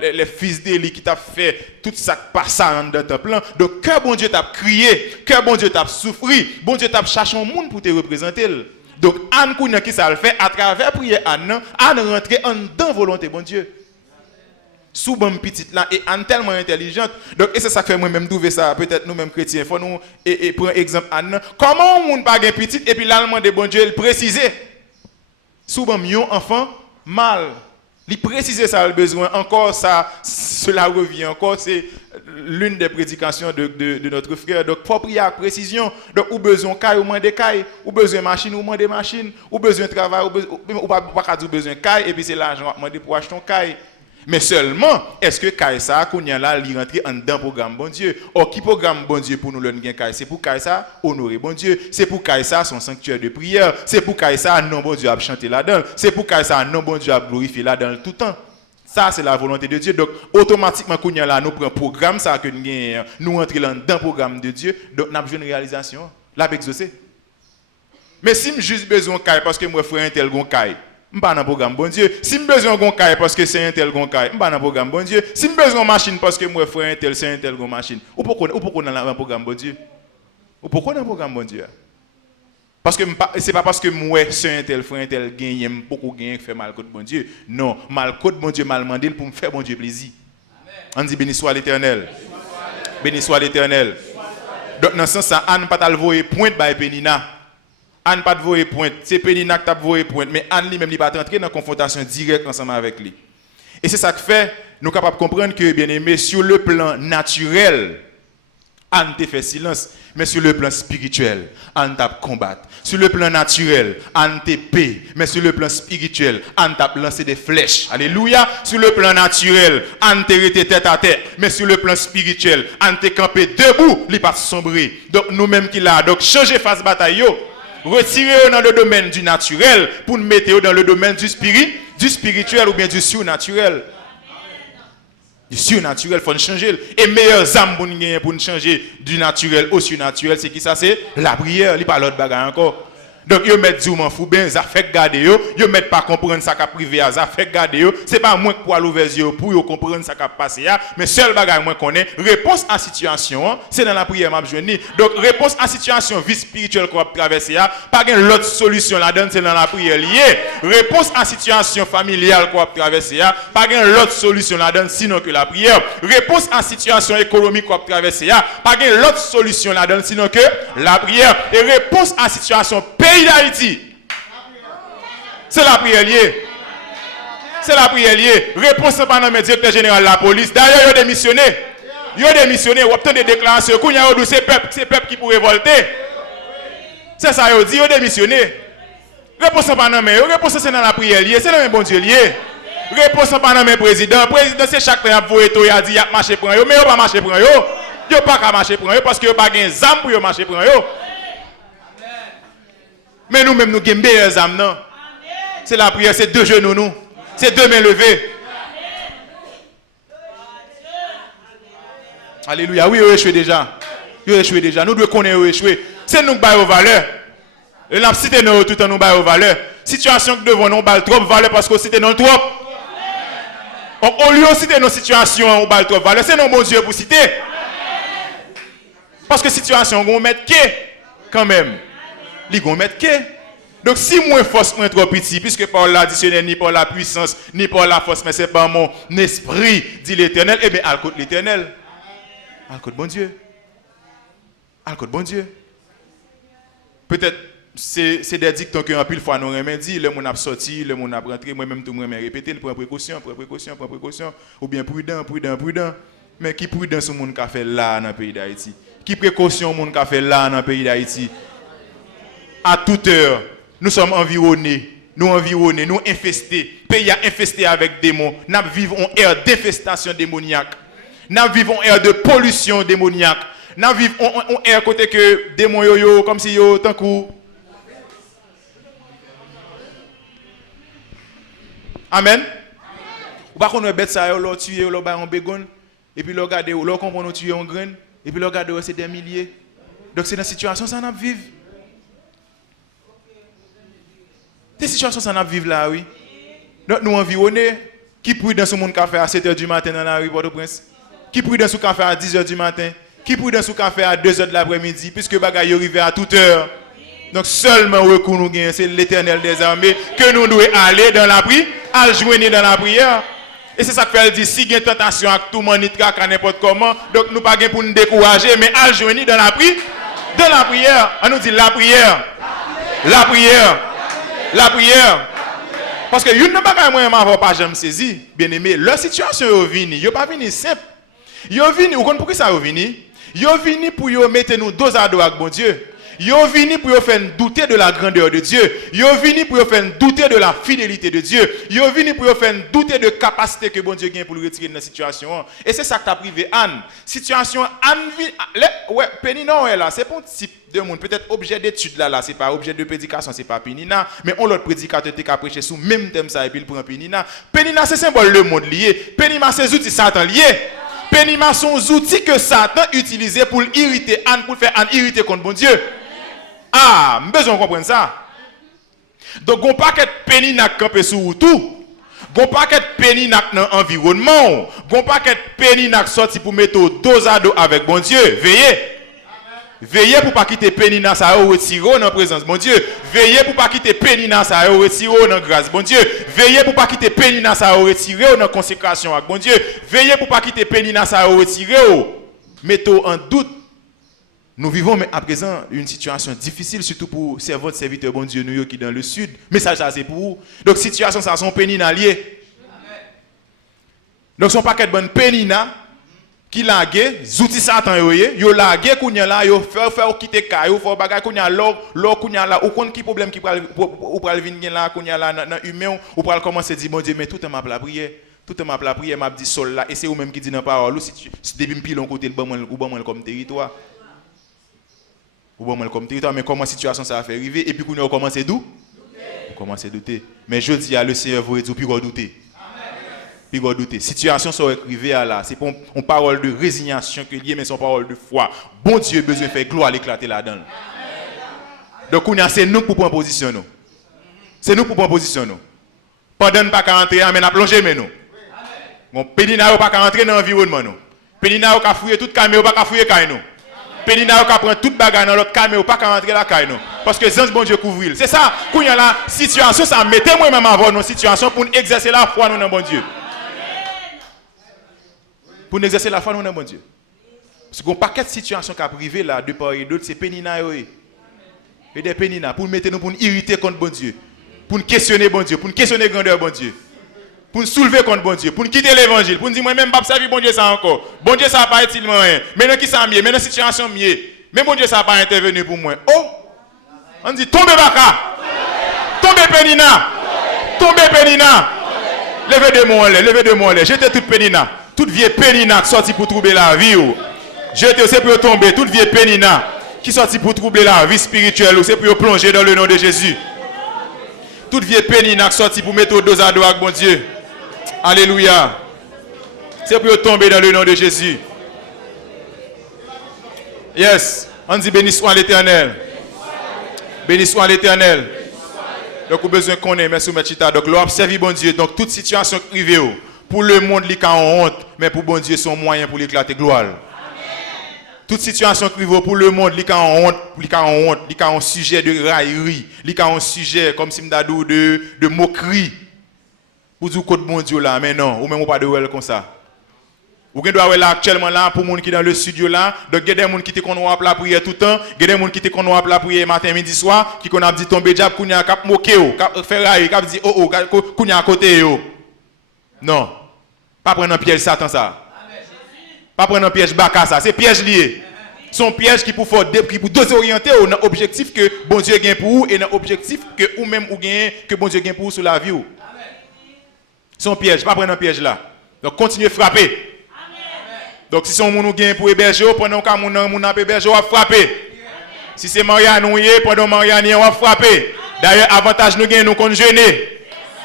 les fils d'Élie qui t'a fait tout ça passé dans ton plan. Donc, que bon Dieu t'a crié, que bon Dieu t'a souffert, bon Dieu t'a cherché un monde pour te représenter. Donc, Anne Kounia qui ça le fait, à travers prière Anne rentre en dans volonté, bon Dieu. Sous bon petite là et Anne tellement intelligente. Donc et c'est ça que fait moi-même trouver ça peut-être nous-mêmes chrétiens faut nous et prendre exemple Anne. Comment on monde pas gain petite et puis l'allemand de bon Dieu le préciser. Souvent, un enfant mal. Il précise ça le besoin. Encore ça, cela revient. Encore, c'est l'une des prédications de notre frère. Donc, il faut prier avec précision. Donc, ou besoin de caille, ou moins de caille. Ou besoin de machine, ou moins de machine. Ou besoin de travail, ou pas besoin de caille. Et puis, c'est l'argent pour acheter ton caille. Mais seulement, est-ce que Kaïsa, qu'on y a là, il rentre en dedans programme bon Dieu? Or, qui programme bon Dieu pour nous le gain Kaïsa? C'est pour Kaïsa honorer bon Dieu. C'est pour Kaïsa son sanctuaire de prière. C'est pour Kaïsa non bon Dieu a chanter là-dedans. C'est pour Kaïsa non bon Dieu a glorifier là-dedans tout le temps. Ça, c'est la volonté de Dieu. Donc, automatiquement, qu'on y a là, nous prenons un programme, ça que nous gagnons, nous rentrons dans le programme de Dieu. Donc, nous avons une réalisation. Là, exaucé. Mais si j'ai juste besoin de Kaïsa parce que moi, frère, un tel gon Kaïsa. Je ne suis pas dans le programme, bon Dieu. Si je besoin de caille parce que c'est un tel gon caille, je ne suis pas dans le programme, bon Dieu. Si je besoin de machine parce que moi, frère, c'est un tel gon machine. Ou pourquoi dans le programme, bon Dieu? Ou pourquoi dans le programme, bon Dieu? Parce que ce n'est pas parce que moi, c'est un tel frère, un tel gagne, beaucoup gagne, fait mal contre bon Dieu. Non, mal contre bon Dieu, mal mandé pour me faire bon Dieu plaisir. On dit béni soit l'Éternel. Béni soit l'Éternel. Donc, dans ce sens, Anne pas le voyer pointe by Pénina. Anne pas de voyer pointe, c'est Pénina qui t'a voyer pointe, mais Anne lui-même il pas entrer dans confrontation directe ensemble avec lui. Et c'est ça qui fait nous sommes capables de comprendre que bien aimé sur le plan naturel, Anne te fait silence, mais sur le plan spirituel, Anne t'a combattre. Sur le plan naturel, Anne te paix, mais sur le plan spirituel, Anne t'a lancé des flèches. Alléluia. Sur le plan naturel, Anne te rete tête à tête, mais sur le plan spirituel, Anne te campé debout, il pas sombré. Donc nous-mêmes qui là, donc changer face bataille. Retirez-vous dans le domaine du naturel pour nous mettre dans le domaine du spirituel ou bien du surnaturel. Du surnaturel, il faut changer. Et meilleures âmes pour nous changer du naturel au surnaturel, c'est qui ça? C'est la prière. Il n'y a pas l'autre bagarre encore. Donc, ils mettent du m'en fou bien, ça fait garder yo. Ils mettent pas comprendre ça qu'a privé, ça fait garder yo. C'est pas moi qui pour l'ouvrir yeux pour yo comprendre ça qu'a passé là, mais seul bagage moi connais, réponse à situation, c'est dans la prière m'a joindre. Donc réponse à situation vie spirituelle qu'on va traverser là, pas gain l'autre solution là-dedans, c'est dans la prière liée. Réponse à situation familiale qu'on va traverser là, pas gain l'autre solution là-dedans sinon que la prière. Réponse à situation économique qu'on va traverser là, pas gain l'autre solution là-dedans sinon que la prière. Et réponse à situation pays d'Haïti. C'est la prière liée. C'est la prière liée. Réponse par le directeur général de la police. D'ailleurs, il a démissionné. Il a démissionné. Il a obtenu des déclarations. Il a dit c'est peuple qui pourrait révolter. C'est ça, il a dit. Il a démissionné. Réponse par le maire. Réponse c'est dans la prière liée. C'est le même bon Dieu lié. Réponse par le président. Président, c'est chaque temps il a dit il a marché pour eux. Mais il n'a pas marché pour eux. Il n'a pas marché pour eux parce qu'il n'a pas de zam pour marcher pour eux. Mais nous-mêmes, nous avons meilleures âmes, non? C'est la prière, c'est deux genoux, nous. C'est deux mains levées. Alléluia. Oui, ils ont échoué déjà. Ils ont échoué déjà. Nous devons connaître qu'ils ont échoué. C'est nous qui avons valeur. Et la cité nous tout le temps nous avons valeur. Situation que devons nous avons trop valeur parce que cité nous trop. Au lieu de citer nos situations, on avons trop valeur. C'est nos bon Dieu pour citer. Parce que situation, on va mettre quand même. Ils vont mettre que. Donc si moi force moins trop petit, puisque par l'additionnel, ni par la puissance, ni par la force, mais c'est par mon esprit, dit l'Éternel, eh bien, à côté l'Éternel. À côté bon Dieu. À côté bon Dieu. Peut-être c'est des dictons que en pile fois nous remet dit, le monde a sorti, le monde a rentré, moi-même tout moi répéter, prends précaution, ou bien prudent. Mais qui prudent ce monde qu'a fait là dans le pays d'Haïti? Qui précaution monde qu'a fait là dans le pays d'Haïti? À toute heure, nous sommes environnés, nous infestés. Le pays a infesté avec démons. Nous vivons en ère d'infestation démoniaque. Nous vivons en ère de pollution démoniaque. Nous vivons en ère côté que démons yo comme si yo tant coup. Amen. Ou pas qu'on bête ça yo tuer yo ba en bégon et puis le regarder ou le comprendre tuer en graine et puis le regarder c'est des milliers. Donc c'est dans situation ça n'a vivre. Des situations ça n'a vivre là, oui. Donc nous environnés, qui prie dans ce monde café à 7h du matin dans la rue Port-au-Prince? Qui prie dans ce café à 10h du matin? Qui prie dans ce café à 2h de l'après-midi? Puisque bagaille arrive à toute heure. Donc seulement recours nous gagne, c'est l'Éternel des armées que nous devons aller dans la prière, à joindre dans la prière. Et c'est ça que fait dire si il y a tentation à tout le monde à n'importe comment, donc nous pas pour nous décourager, mais à joindre dans la prière. Dans la prière, on nous dit la prière. La prière. La prière, Parce que une bagaille moi m'avoir pas jamais saisi, bien aimé, leur situation yo vini, yo pas vini simple. Yo vini, ou connait pourquoi ça yo vini? Yo vini pour yo mettre nous dos à dos avec bon Dieu. Yo vini pour yo faire douter de la grandeur de Dieu. Yo vini pour yo faire douter de la fidélité de Dieu. Yo vini pour yo faire douter de capacité que bon Dieu gagne pour le retirer de la situation. Et c'est ça que t'a privé Anne. Situation Anne ouais, Pénina est là, c'est pas un type de monde, peut-être objet d'étude là, c'est pas objet de prédication, c'est pas Pénina, mais on l'autre prédicateur qui a prêché sous même thème ça et puis il prend Pénina. Pénina c'est symbole le monde lié. Pénina c'est outils Satan lié. Pénina sont outils que Satan utilisait pour irriter Anne, pour faire Anne irriter contre bon Dieu. Ah, besoin de comprendre ça. Donc, on paquet Pénina campé sur tout. On paquet Pénina dans l'environnement. On paquet Pénina sorti pour mettre dos à dos avec bon Dieu. Veillez. Veillez pour pas quitter Pénina ça retirer dans la présence bon Dieu. Veillez pour pas quitter Pénina ça retirer dans la grâce bon Dieu. Veillez pour pas quitter Pénina ça retirer dans la consécration avec bon Dieu. Veillez pour pas quitter Pénina ça retirer mettez en doute. Nous vivons mais à présent une situation difficile, surtout pour votre serviteur bon Dieu nous qui dans le sud. Message ça c'est pour vous. Donc situation ça sont Pénina lié. Donc son paquet de bonne Pénina qui lagué, outils Satan yo lagué kounya là, yo faire quitter ka, yo faire bagay kounya l'or kounya là, ou kon qui problème qui pral venir là kounya là dans humain ou pral commencer dire bon Dieu mais tout est m'a la prière. Tout est m'a la prière m'a dit sol là et c'est ou même qui dit dans parole ou si depuis me pilon côté le bon comme territoire. Ou bon comme territoire mais comment situation ça va faire arriver et puis qu'on a commencé d'où on commence à douter mais je dis à le Seigneur vous dire puis douter amen puis douter situation ça arriver à là c'est pas une parole de résignation que lié mais son parole de foi bon Dieu besoin de faire gloire éclater là-dedans donc on a c'est nous pour prendre position nous c'est nous pour prendre position nous pendant pas qu'à entrer mais n'a plonger mais nous bon Pénina pas qu'à entrer dans l'environnement nous Pénina pas fouiller toute caméra pas qu'à fouiller caille nous Pénina ka prend toute bagarre dans l'autre caméra pas qu'à rentrer la caille non parce que ange bon Dieu couvrir c'est ça qu'on y a la situation ça mettez moi même avant nos situation pour exercer la foi nous dans bon Dieu pour exercer la foi nous dans bon Dieu parce qu'on paquet de situations qui a privé là de part et d'autre c'est Pénina et des Pénina pour mettre nous pour irriter contre bon Dieu pour questionner bon Dieu pour questionner grandeur bon Dieu pour nous soulever contre bon Dieu, pour nous quitter l'évangile, pour nous dire moi-même, pas servir bon Dieu ça encore. Bon Dieu ça n'a pas utilement rien. Maintenant qui ça mieux, maintenant situation mieux. Mais bon Dieu ça n'a pas intervenu pour moi. Oh! On dit tombez Baka! Tombez Pénina! Tombez Pénina! Levez de moi, levez de moi. J'étais toute Pénina. Toute vieille Pénina qui sorti pour troubler la vie. J'étais aussi pour tomber. Toute vieille Pénina qui sorti pour troubler la vie spirituelle. C'est pour plonger dans le nom de Jésus. Toute vieille Pénina qui sorti pour mettre au dos à dos avec bon Dieu. Alléluia. C'est pour tomber dans le nom de Jésus. Yes. On dit béni soit l'Éternel. Béni soit l'Éternel. Donc, on a besoin qu'on ait, merci Machita. Donc, l'observer bon Dieu. Donc, toute situation privée, pour le monde, il y a honte, mais pour bon Dieu, son moyen pour l'éclater gloire. Toute situation privée pour le monde, il y a honte, il y a un sujet de raillerie, il y a un sujet comme si m'dadou de moquerie. Pour dire que bon Dieu là, mais non, ou même pas de well comme ça. Ou bien doit là actuellement là pour monde qui dans le studio là, donc il y a des gens qui te connaissent la prière tout le temps, il y a des gens qui te connaissent la prière matin midi soir, qui connaissent dit tomber diable kounya cap moquer ou cap faire railler, cap dit oh kounya à côté yo. Non. Pas prendre un piège Satan ça. Pas prendre un piège Baka ça, c'est piège lié. Son piège qui pour désorienter au objectif que bon Dieu gagne pour vous et un objectif que ou même ou gagne que bon Dieu gagne pour vous sur la vie. Son piège, pas prendre un piège là. Donc continuez à frapper. Amen. Donc si son moun gagne pour héberger, pendant que moun a héberger, on va frapper. Si c'est Marianne ou pendant Marianne on va frapper. D'ailleurs avantage nous gagne nous qu'on jeûner.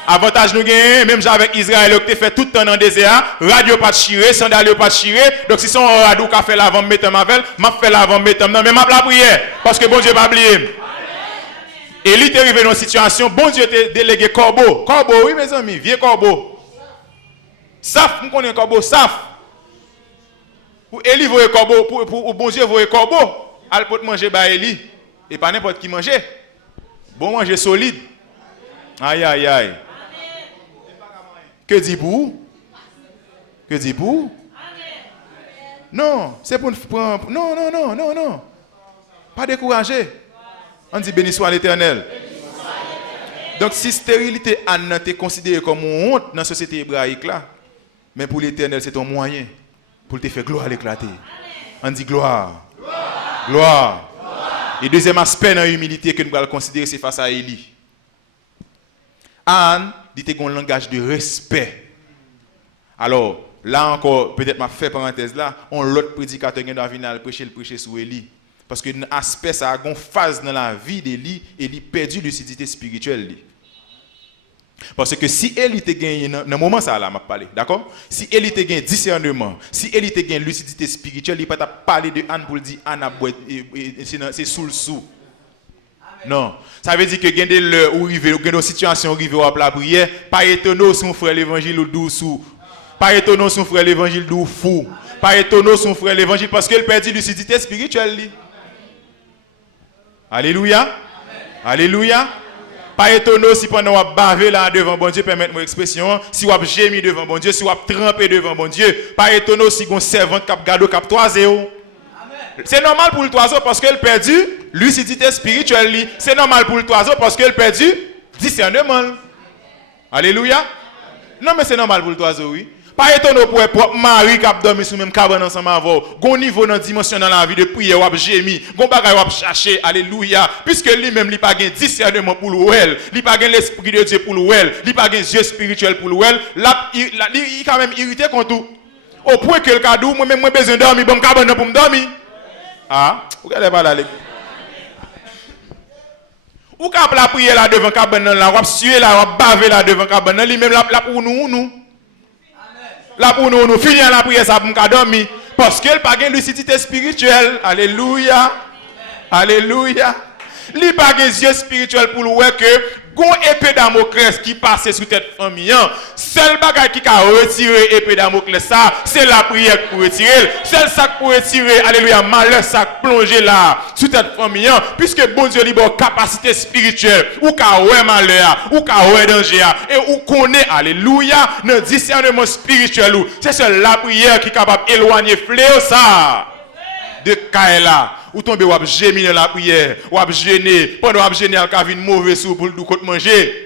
Avantage nous gagne même avec Israël qui fait tout le temps dans le désert, radio pas chirer, sandales pas chirer. Donc si son radio qui fait l'avant mettre mavel, m'a fait l'avant mettre non mais m'a la prière parce que bon Dieu pas oublier. Et lui est arrivé dans une situation, bon Dieu t'a délégué corbeau. Corbeau, oui mes amis, vieux corbeau. Saf, nous connaissons corbeau, saf. Pour Élie voyer corbeau, pour bon Dieu voyer corbeau, elle peut manger par Élie. Et pas n'importe qui manger. Bon manger solide. Aïe aïe aïe. Que dit vous? Que dit vous? Non, c'est pour prendre. Non. Pas décourager. On dit béni soit l'Éternel. Donc si stérilité Anne est considérée comme une honte dans la société hébraïque là, mais pour l'Éternel c'est ton moyen pour te faire gloire l'éclater. On dit gloire. Gloire. Et deuxième aspect dans l'humilité que nous allons considérer c'est face à Élie. Anne dit un langage de respect. Alors, là encore, peut-être m'a fait parenthèse là, on l'autre prédicateur qui doit venir prêcher sur Élie. Parce que un aspect, ça a une phase dans la vie d'Élie, Élie perdu lucidité spirituelle. Parce que si Élie te gagné, dans le moment ça là, m'a parlé, d'accord? Si Élie te gagné discernement, si Élie te gagné lucidité spirituelle, il ne peut pas parler de Anne pour dire Anne c'est sous le sous. Non, ça veut dire que il y a l'heure où il y a des situations où il y a la prière, pas étonnant si on frère l'évangile ou douce. Pas étonnant son frère l'évangile d'où fou. Pas étonnant son frère l'évangile parce qu'il perdit lucidité spirituelle. Alléluia. Amen. Alléluia. Pas étonnant si pendant qu'on bavé là devant bon Dieu, permettez-moi l'expression, si on gémi devant bon Dieu, si on trempé devant bon Dieu, pas étonnant si on servante cap gado cap toisé. C'est normal pour le toiseau parce qu'il perdu lucidité spirituelle. C'est normal pour le toiseau parce qu'il perdu discernement. Alléluia. Non mais c'est normal pour le toiseau, oui. Pas étonnant pour propre mari qui a dormi sous même cabane ensemble avant. Gon niveau dans dimension dans la vie de prière, ou gémi, gon bagay ou chercher, alléluia. Puisque lui-même il pas gain discernement pour l'ouel, il pas gain l'esprit de Dieu pour l'ouel, il pas gain Dieu spirituel pour l'ouel, là il quand même irrité contre tout. Au point que le cadeau moi même moi besoin dormir, bon cabane pour me dormir. Ah, regardez pas là les. Ou quand la prière là devant cabane là, ou suer là, ou baver là devant cabane là, lui même là pour nous. Là pour nous finir la prière ça pour nous dormir parce qu'elle pas gain lucidité spirituelle. Alléluia. Alléluia. Li pas gain yeux spirituel pour le que gon épée Damoclès qui passe sous tête famille. Seul bagage qui a retiré épée Damoclès ça, c'est la prière pour retirer. Seul sac pour retirer, alléluia, malheur sac plongé là sous tête famille puisque bon Dieu libre capacité spirituelle ou ka ouais malheur, ou ka ouais danger et ou connaît alléluia, le discernement spirituel ou c'est seul la prière qui est capable éloigner fléau ça de Kaela. Ou tombe ou ap géminer la prière, ou ap gêner, pendant ap gêner al ka vin mauvais sou pour le côté manger.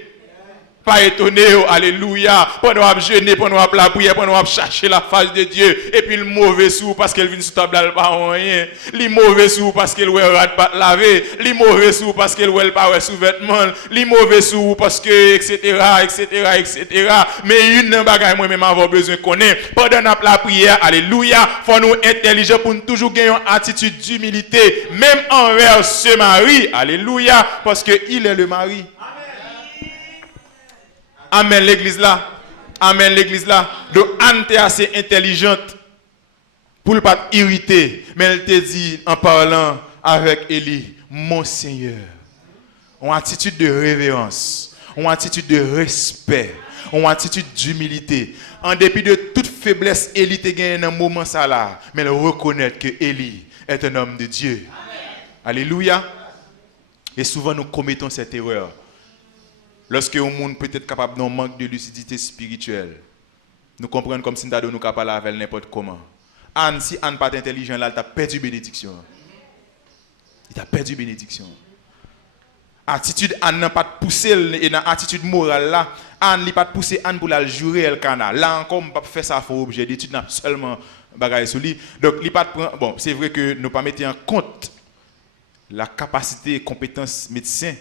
Pas étonné, alléluia, pendant ap gêner, pendant ap la prière, pendant ap chercher la face de Dieu, et puis le mauvais sou parce qu'elle vient sous table là pas rien, li mauvais sou parce qu'elle ouais rat pas laver, li mauvais sou parce qu'elle ouais pas ouais sous-vêtement, li mauvais sou parce que etc. Mais une bagaille moi même avoir besoin connaître pendant ap la prière, alléluia, faut nous intelligent pour nous toujours gagner une attitude d'humilité même envers ce mari, alléluia, parce que il est le mari. Amen l'église là. Amen l'église là. Donc Anne était assez intelligente pour ne pas irriter. Mais elle te dit en parlant avec Élie, mon Seigneur. Une attitude de révérence. Une attitude de respect. Une attitude d'humilité. En dépit de toute faiblesse, Élie te gagne dans un moment ça là. Mais elle reconnaît que Élie est un homme de Dieu. Amen. Alléluia. Et souvent nous commettons cette erreur. Lorsque un monde peut être capable d'un manque de lucidité spirituelle, nous comprenons comme si nous sommes capables de avec n'importe comment. Anne, si Anne n'est pas intelligent, là, elle a perdu bénédiction. Il a perdu bénédiction. Attitude Anne n'a pas poussé et dans attitude morale là, Anne n'a pas poussé Anne pour la jurer el cana. Là encore, on ne peut pas faire ça pour objet d'étude, n'a seulement bagaille sur lui. Donc, il pas bon, c'est vrai que nous pas mettre en compte la capacité et compétence médecin.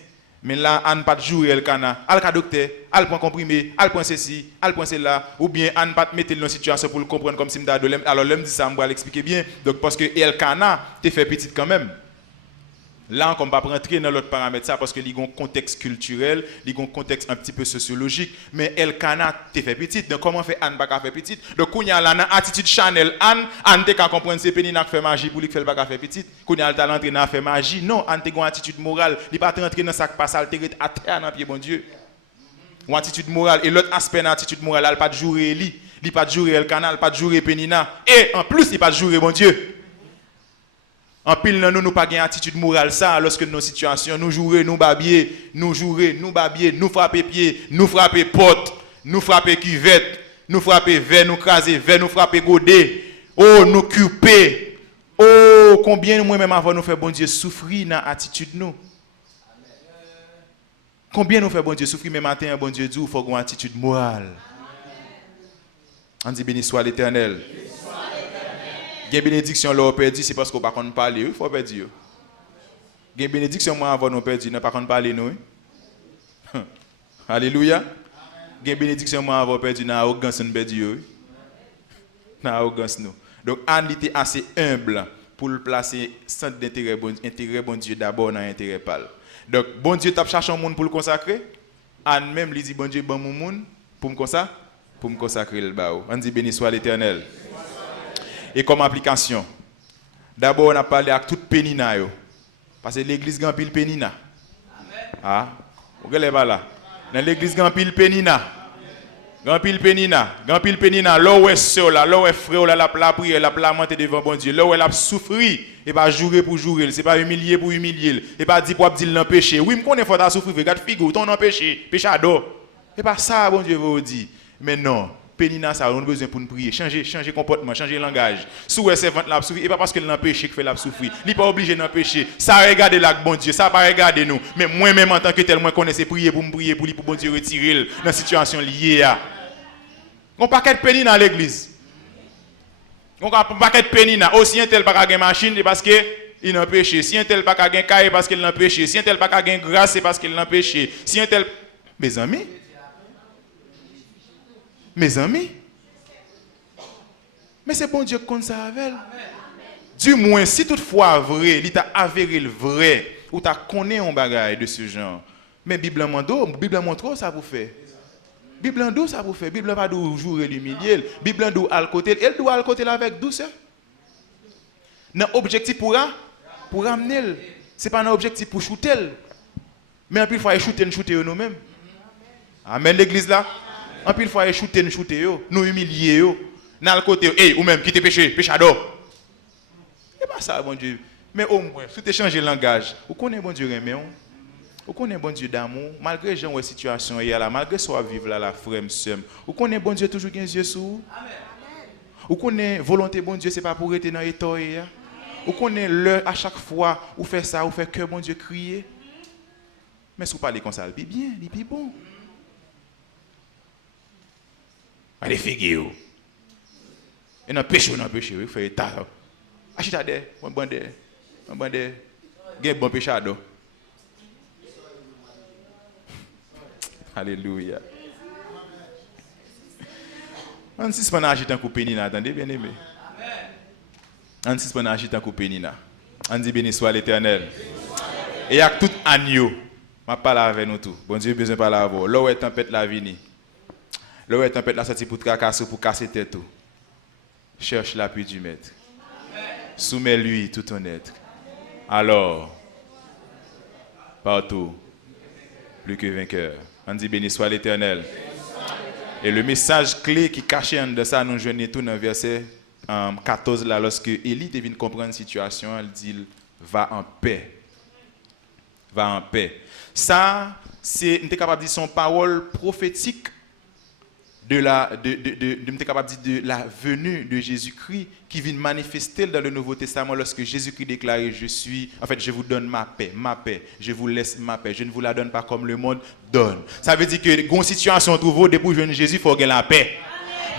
Mais là, Anne pas jouer le cana, al ka docteur, al prend comprimé, al prend ceci, al prend cela, ou bien Anne pas mettre dans une situation pour le comprendre comme si m'da dolem. Alors l'homme dit ça, on va l'expliquer bien. Donc parce que el cana te fait petit quand même. Là, on ne va pas rentrer dans l'autre paramètre ça parce que il y a un contexte culturel, il y a un contexte un petit peu sociologique, mais el cana te fait petit. Donc comment fait Anne pas faire petit? Donc quand il y a là attitude Chanel Anne te ka comprendre c'est péni n'a fait magie pour lui faire pas faire petit. Quand il y a le talent dans faire magie, non, Anne te une attitude morale, il pas rentrer dans sac pas sale, à terre dans pied bon Dieu. Une attitude morale et l'autre aspect d'attitude morale, elle pas jouer lui, il pas jouer el cana, pas jouer pénina et en plus il pas jouer bon Dieu. En pile, nous pas une attitude morale ça lorsque nos situations, nous jouer, nous babier, nous frapper pied, nous frapper porte, nous frapper cuvette, nous frapper verre, nous craser verre, nous frapper godet, oh nous couper, oh combien nous même avant nous faire bon Dieu souffrir dans attitude nous. Combien nous fait bon Dieu souffrir, mais matin, bon Dieu dit, il faut avoir une attitude morale. On dit béni soit l'Éternel. Il y a une bénédiction là, on perdu, c'est parce qu'on ne peut pas parler, il faut perdre. Il y a une bénédiction moi avant nous perdu, on ne peut pas parler nous. Alléluia. Il y a une bénédiction moi avant perdu, dans l'arrogance nous perdu. Dans l'arrogance nous. Donc, on était assez humble pour le placer centre d'intérêt bon Dieu d'abord dans l'intérêt pâle. Donc, bon Dieu t'a cherché un monde pour le consacrer. Anne même lui dit bon Dieu bon mon monde pour me consacrer le bao. On dit béni soit l'Éternel. Et comme application, d'abord on a parlé avec toute pénina yo. Parce que l'église grand pile pénina. Ah, vous regardez pas là. Dans l'église grand pile pénina. Grand pile pénina, là où est seul là, là où est frère là la prière, la lamenté devant bon Dieu, là où elle a souffri et pas jurer pour jurer, c'est pas humilier pour humilier, et pas dire pour dire l'empêcher. Oui, me connais faut ta souffrir, regarde figure, ton empêcher, péchador. Et pas ça bon Dieu vous dit. Mais non, pénina ça on a besoin pour nous prier, changer comportement, changer langage. Sous servante la souffrir et pas parce que l'empêcher que fait la souffrir. Il pas obligé d'empêcher. Ça regarde là bon Dieu, ça pas regarder nous, mais moi même en tant que tel moi connaissais prier pour me prier pour bon Dieu retirer dans situation liée à. On paquet de pénis dans l'église. On paquet de pénis là. Aussi un tel pas gagner machine parce que il n'a péché. Si un tel pas gagner caille parce qu'il n'a péché. Si un tel pas gagner grâce c'est parce qu'il n'a péché. Si un tel mes amis. Mais c'est bon Dieu qui compte ça avec elle. Du moins si toutefois vrai, il t'a avéré le vrai ou t'a connaît un bagage de ce genre. Mais Bible montre ça vous fait. Bible d'où ça vous fait? Bible pas d'où jouer l'humilier. Bible d'où à côté, elle doit à côté avec douceur. Non objectif pour amener. C'est pas un objectif pour shooter. Mais en plus il faut shooter nous-mêmes. Amen l'église là. En plus il faut shooter nous humilier yo. Dans le côté ou même qui te péchador. C'est pas ça bon Dieu. Mais au moins si tu changer le langage, vous connaissez bon Dieu remet. Vous connaissez bon Dieu d'amour, malgré gens ou situation là, malgré soit vivre là la frère m'sem. Vous connaissez bon Dieu toujours gain yeux sur. Amen. Vous connaissez volonté bon Dieu c'est pas pour rester dans état ya. Vous connaissez l'heure à chaque fois où fait ça, où fait que bon Dieu crier. Mais si vous parlez comme ça, il bien, il bon. Allez figure. Et non péché, vous fait tard. Achita de, bon bande. Gain bon péchado. Alléluia. On sait pas agiter un coup pénina, attendez bien aimé. On sait pas agiter un coup pénina. On dit béni soit l'Éternel. Et avec tout agneau, m'a parle avec nous tout. Bon Dieu besoin parler avec vous. Là où est tempête la vini. Là où est tempête la sortie pour tracasser pour casser tête tout. Cherche l'appui du maître. Soumets-lui tout ton être. Alors partout plus que vainqueur. On dit béni soit l'Éternel. Et le message clé qui cachait de ça, nous joignons tout dans le verset 14 là, lorsque Élie devine comprendre la situation, elle dit va en paix. Va en paix. Ça, c'est, nous sommes capables de dire son parole prophétique de la venue de Jésus-Christ qui vient manifester dans le Nouveau Testament lorsque Jésus-Christ déclarait je vous donne ma paix, je vous laisse ma paix, je ne vous la donne pas comme le monde donne. Ça veut dire que une situation trouve depuis que Jésus, il faut gagner la paix.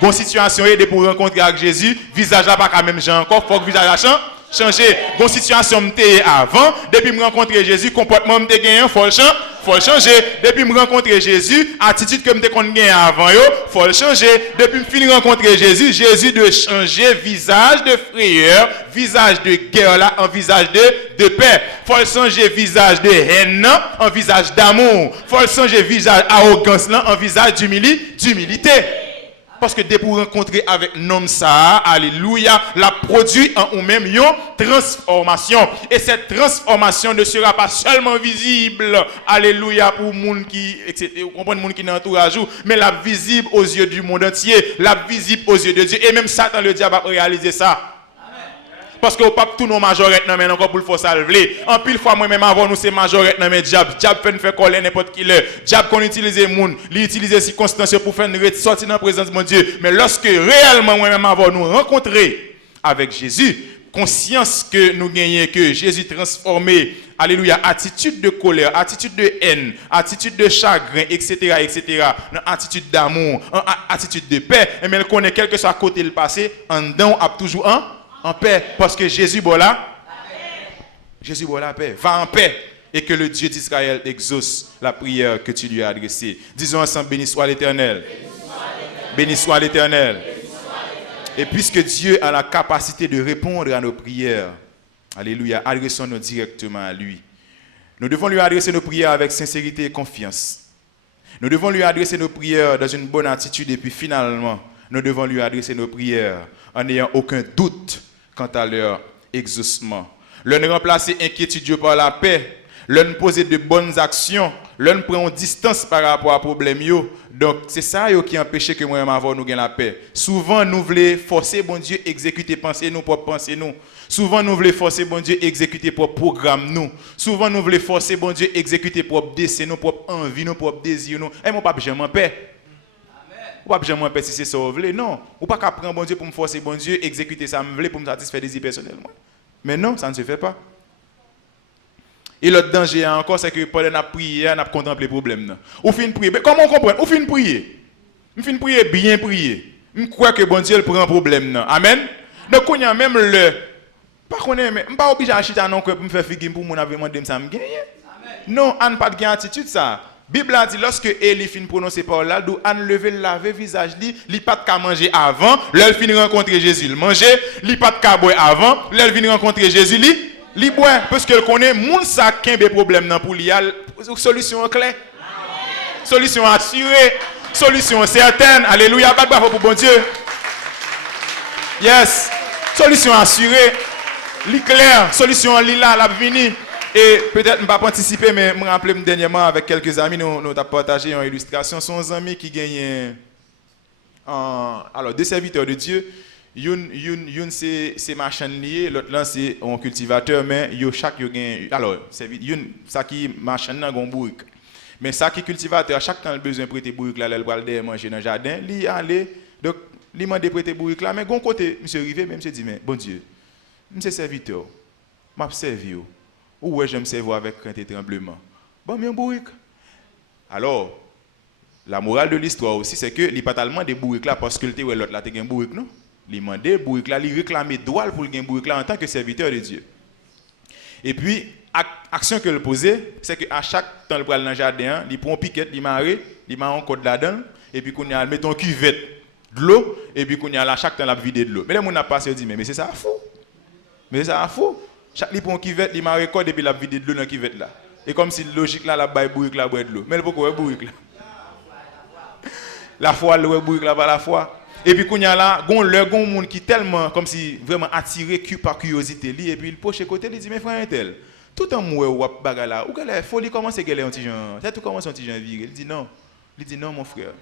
Une situation est pour rencontrer avec Jésus, visage là pas quand même encore, faut que visage là changer. Une situation m'était avant, depuis me rencontrer Jésus, comportement m'était gagné, faut le changer. Depuis me rencontrer Jésus, attitude que m'était qu'on gagné avant yo, faut le changer. Depuis me finir rencontrer Jésus de changer visage de frayeur, visage de guerre là en visage de paix. Faut le changer visage de haine en visage d'amour. Faut le changer visage arrogance là en visage d'humilité. Parce que dès pour rencontrer avec l'homme ça, alléluia, la produit en nous-mêmes une transformation. Et cette transformation ne sera pas seulement visible, alléluia, pour monde qui, etc., comprendre monde qui dans l'entourage, mais la visible aux yeux du monde entier, la visible aux yeux de Dieu. Et même Satan, le diable, a réalisé ça. Parce que au pape tout nos majorettes non mais encore pour le faut salver. En pile fois moi même avant nous c'est majorette non mais diable fait nous faire coller n'importe qui l'heure. Diable qu'on utilise monde, il utilise circonstances pour faire nous sortir dans la présence de mon Dieu. Mais lorsque réellement moi même avant nous rencontrer avec Jésus, conscience que nous gagnons, que Jésus transformé, alléluia, attitude de colère, attitude de haine, attitude de chagrin, etc., etc., attitude d'amour, attitude de paix, et mais elle connaît quel que soit côté le passé, en dedans, a toujours en paix, parce que Jésus, voilà, Jésus, voilà la paix, va en paix, et que le Dieu d'Israël exauce la prière que tu lui as adressée. Disons ensemble, béni soit l'Éternel. Béni soit l'Éternel. Et puisque Dieu a la capacité de répondre à nos prières, alléluia, adressons-nous directement à lui. Nous devons lui adresser nos prières avec sincérité et confiance. Nous devons lui adresser nos prières dans une bonne attitude et puis finalement, nous devons lui adresser nos prières en n'ayant aucun doute quant à leur exaucement. L'un remplacer inquiétude par la paix, l'un poser de bonnes actions, l'un prend distance par rapport à problème. Donc c'est ça qui empêche que moi-même avoir nous la paix. Souvent nous voulons forcer bon Dieu exécuter penser nous propre penser nous. Souvent nous voulons forcer bon Dieu exécuter propre programme nous. Souvent nous voulons forcer bon Dieu exécuter propre dessein nous, propre envie nous, propre désir nous. Et mon papa jamais en paix. Ou pas jamais en paix si c'est ça vous voulez. Non, ou pas qu'à prendre bon Dieu pour me forcer bon Dieu exécuter ça me voulait pour me satisfaire des désirs personnels. Mais non, ça ne se fait pas. Et l'autre danger encore, c'est que pendant la prière, on a contemplé le problème. Ou fin prier. Mais comment on comprend? Ou fin prier. On fin prier, bien prier. Je crois que bon Dieu prend un problème. Amen. Donc, on y a même le. Pas qu'on est, mais je ne suis pas obligé d'acheter un nom pour me faire figurer pour mon avenir de ça me gagne. Non, on n'a pas de attitude ça. La Bible a dit lorsque Élie fin prononcer par là, on lever laver visage li pas de manger avant, l'elle fin rencontrer Jésus, le manger, li pas de boire avant, l'elle vient rencontrer Jésus li boire parce qu'elle connaît moun ça kembe problème nan pour li solution claire. Solution assurée, solution certaine. Alléluia, bravo pour bon Dieu. Yes. Solution assurée, li clair, solution li là la venir. Et peut-être je ne vais pas anticiper, mais je me rappelle dernièrement avec quelques amis, nous avons partagé une illustration. Son ami qui gagne alors deux serviteurs de Dieu. Une c'est machin lié, l'autre là c'est un cultivateur, mais chaque gagne. Alors, ça qui machin là gon bourrique. Mais ça qui cultivateur, chaque temps il besoin prêter bourrique là, il va aller manger dans le jardin, il aller donc il m'a prêter bourrique là, mais gon côté monsieur arrivé, mais monsieur dit mais bon Dieu, monsieur serviteur, m'a servi ou ouais, j'aime servir avec crainte et tremblement. Bon, mais un bourrique. Alors, la morale de l'histoire aussi, c'est que il pas tellement des bourriques là parce que l'autre là, tu as un bourrique, non? Il demandait bourrique là, il réclamait droit pour le bourrique là en tant que serviteur de Dieu. Et puis, action que le posait, c'est qu'à chaque temps, il prend dans le jardin, il prend un piquet, il marre, il met un code là-dedans, et puis, il met une cuvette de l'eau, et puis, il a chaque temps, il vide de l'eau. Mais là, on a passé, il dit, mais c'est ça fou. Mais c'est ça fou. Chaque li prend cuvette, il m'a record et puis la vide de l'eau dans cuvette là. Et comme si logique là la baille bourrique là boire de l'eau. Mais le pourquoi bourrique là. La foi le bourrique là pas la foi. Et puis kounya là, gon monde qui tellement comme si vraiment attiré par curiosité li et puis il poche côté il dit mais frère tel. Tout en moué ou bagarre là, ou qu'elle folie commence à gueuler un petit gens. Ça tout commence un petit gens virer. Il dit non mon frère.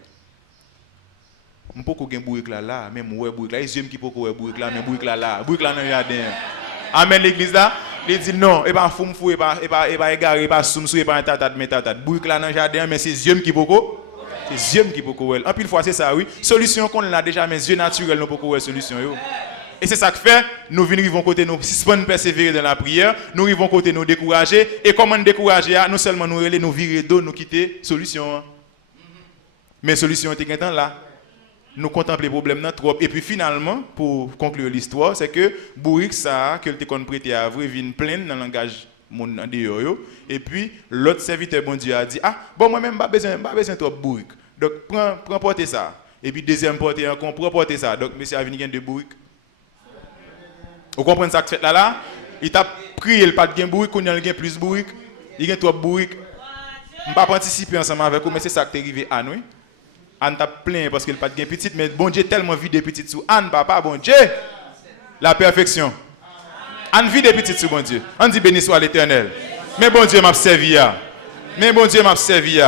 On peut qu'on bourrique là, même ouais bourrique là, les yeux qui peut qu'on bourrique là, mais bourrique là dans le jardin. Amen l'église là, il dit non, et pas fou et pas égaré, pas soumsou et pas un tata mais tata. Bourrique là dans le jardin mais c'est yeux qui peut qu'on c'est yeux qui peut qu'on. En pile fois c'est ça oui. Solution qu'on l'a déjà mais yeux naturels non peut qu'on solution yo. Et c'est ça que fait, nous venons côté nous suspendre persévérer dans la prière, nous arrivons côté nous décourager et comment décourager non seulement nous reler nous virer d'eau nous quitter solution. Mais solution est maintenant là. Nous contemplons les problèmes trop. Et puis finalement, pour conclure l'histoire, c'est que bourrique ça, que le qu'on prêté à vrai, vient plein dans le langage mon et puis l'autre serviteur bon Dieu a dit bon moi même pas besoin trop bourrique. Donc prends porter ça. Et puis deuxième porter encore prends porter ça. Donc monsieur a venu gagner de bourrique. Vous comprenez ça que fait là? Il t'a prié le pas de gain bourrique, qu'on y a plus bourrique, il y a trop bourrique. On pas participer ensemble avec vous mais c'est ça qui est arrivé à nous. Anne t'a plein parce qu'il pas de gain petite mais bon Dieu tellement vide des petites sous Anne papa bon Dieu la perfection. Anne vide des petites sous bon Dieu. On dit béni soit l'Éternel. Mais bon Dieu m'a servi Mais bon Dieu m'a servi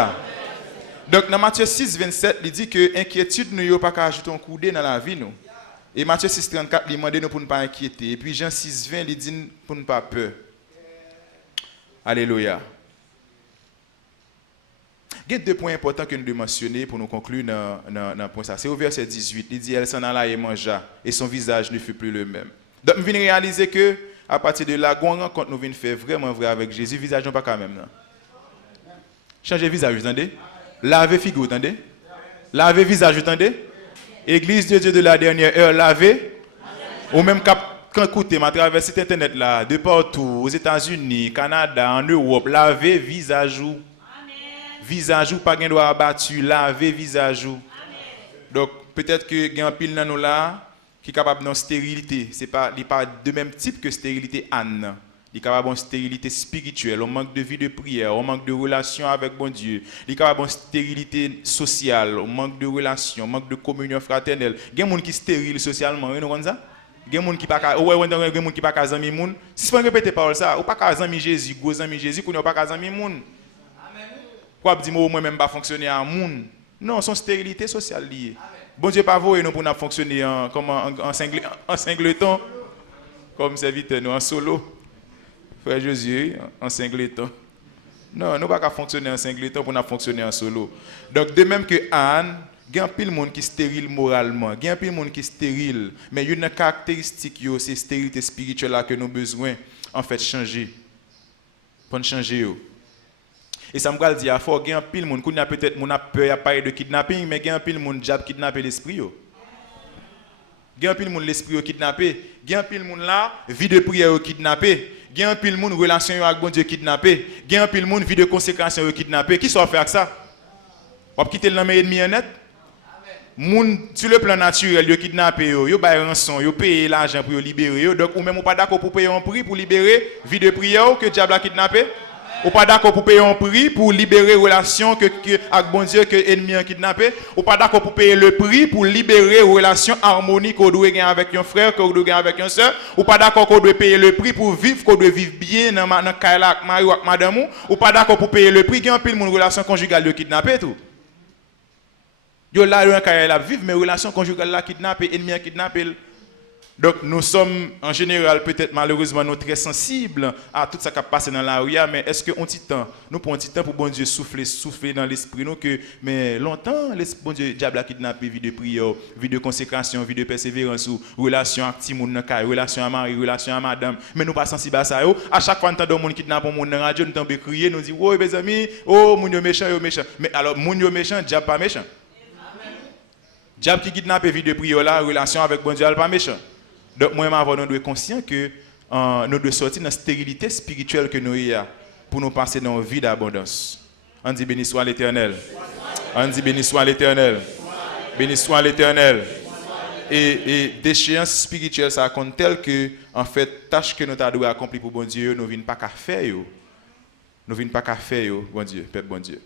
Donc dans Matthieu 6 27 il dit que inquiétude nous yo pas qu'à ajouter un coup de dans la vie nous. Et Matthieu 6 34 il demande nous pour ne pas inquiéter et puis Jean 6 20 il dit pour ne pas peur. Alléluia. Il y a deux points importants que nous devons mentionner pour nous conclure dans point ça. C'est au verset 18. Il dit elle s'en alla et mangea et son visage ne fut plus le même. Donc, nous venons réaliser que, à partir de là, on rencontre, nous venons faire vraiment vrai avec Jésus, visage pas quand même. Changer visage, vous entendez? Laver figure, vous entendez? Laver visage, vous entendez? Église de Dieu de la dernière heure, laver. Ou même quand écoutez, à travers cet internet là, de partout, aux États-Unis, Canada, en Europe, laver visage ou. Visage ou pas de doigt abattu, laver visage ou. Donc peut-être que il y a un pile dans nous là qui est capable de stérilité, c'est pas il pas de même type que stérilité Anne. Il est capable de stérilité spirituelle, on manque de vie de prière, on manque de relation avec bon Dieu. Il est capable de stérilité sociale, on manque de relation, on manque de communion fraternelle. Il y a des gens qui sont stériles socialement, vous comprenez ça? Il y a des gens qui pas qui pas zami moun. Si vous répétez parole ça, ou pas zami Jésus, gros zami Jésus, qu'on pas zami moun. Quoi dire moi même pas fonctionner en moun. Non, son stérilité sociale liée. Bon Dieu pas voyer nous pour nous fonctionner en singleton comme serviteur nous en solo. Frère Josué en singleton. Non, nous pas qu'à fonctionner en singleton pour nous fonctionner en solo. Donc de même que Anne, il y a un pile monde qui est stérile moralement, il y a un pile monde qui est stérile, mais il y a une caractéristique c'est stérilité spirituelle là que nous avons besoin en fait changer. Pour changer. Et ça me dit dire il y a un pile monde qui a peut-être mon peur à parler de kidnapping, mais il y a un pile monde diable kidnapper l'esprit yo. Il y a un pile monde l'esprit kidnappé, il y a un pile monde là vie de prière kidnappé, il y a un pile monde relation avec bon Dieu kidnappé, il y a un pile monde vie de consécration kidnappé. Qui soit faire ça? On va quitter le nom ennemi net. Moun sur le plan naturel, yo kidnappé yo bay rançon, yo payer l'argent pour libérer yo. Donc ou même ou pas d'accord pour payer un prix pour libérer vie de prière que diable a kidnappé? Ou pas d'accord pour payer un prix pour libérer relation avec bon Dieu que ennemi a kidnappé? Ou pas d'accord pour payer le prix pour libérer relation harmonique qu'on doit gagner avec un frère, qu'on doit gagner avec un soeur? Ou pas d'accord qu'on doit payer le prix pour vivre, qu'on doit vivre bien dans Kaila avec Mario avec madame? Ou pas d'accord pour payer le prix, gagne pile mon relation conjugale de kidnappé tout? Yo là un Kaila vivre mais relation conjugale là kidnappé, ennemi a kidnappé. Donc nous sommes en général peut-être malheureusement nous très sensibles à tout ça qui passe dans la rue, mais est-ce que on petit temps nous prenons un petit temps pour bon Dieu souffler dans l'esprit nous que mais longtemps bon Dieu diable a kidnappé vie de prière, vie de consécration, vie de persévérance ou relation avec petit monde dans cas, relation à mari, relation à madame, mais nous pas sensibles à ça yo. À chaque fois entend monde kidnappe un monde dans radio nous tombe crier nous dit "Oh mes amis, oh moun yo méchant, mais alors moun yo méchant, diable pas méchant. Diable qui kidnappe vie de prière là, relation avec bon Dieu pas méchant. Donc, moi, nous devons être conscients que nous devons sortir de la stérilité spirituelle que nous avons pour nous passer dans une vie d'abondance. On dit béni soit l'Éternel. On dit béni soit l'Éternel. Béni soit l'Éternel. Et déchéance spirituelle, ça compte tel que, en fait, tâche que nous devons accomplir pour bon Dieu, nous ne venons pas qu'à faire. Nous ne venons pas qu'à faire, bon Dieu, peuple bon Dieu.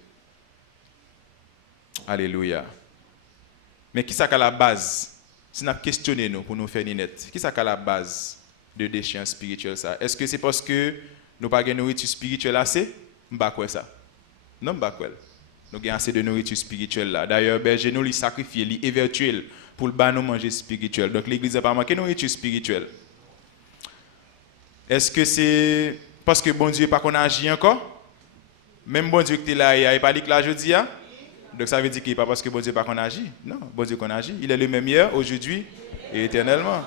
Alléluia. Mais qui ça qu'à la base? Si nous questionnons nous pour nous faire net, qui est la base de déchéance spirituelle ça? Est-ce que c'est parce que nous n'avons pas de nourriture spirituelle assez? Nous n'avons pas ça. Non, nous n'avons pas. Nous avons assez de nourriture spirituelle là. D'ailleurs, berger nous lui sacrifier, lui éventuel pour le bas nous manger spirituel. Donc l'église n'a pas manqué de nourriture spirituelle. Est-ce que c'est parce que bon Dieu n'est pas qu'on agit encore? Même bon Dieu qui est là, il n'a pas dit que là je dis. Donc ça veut dire qu'il n'est pas parce que bon Dieu n'est pas qu'on agit. Non, bon Dieu qu'on agit. Il est le même hier, aujourd'hui et éternellement.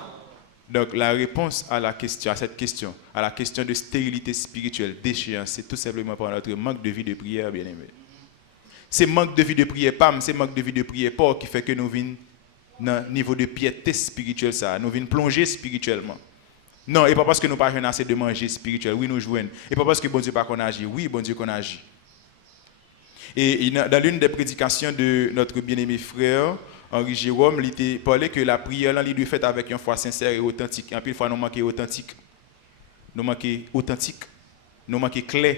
Donc la réponse à cette question, à la question de stérilité spirituelle, déchéance, c'est tout simplement par notre manque de vie de prière, bien aimé. C'est manque de vie de prière, c'est manque de vie de prière qui fait que nous venons dans un niveau de piété spirituelle, nous venons plonger spirituellement. Non, et pas parce que nous n'avons pas assez de manger spirituel, oui nous jouons. Et pas parce que bon Dieu pas qu'on agit, oui bon Dieu qu'on agit. Et dans l'une des prédications de notre bien-aimé frère, Henri Jérôme, il parlait que la prière, là, il doit être faite avec une foi sincère et authentique. Et puis, une fois, nous manquons authentique. Nous manquons authentique. Nous manquons clair.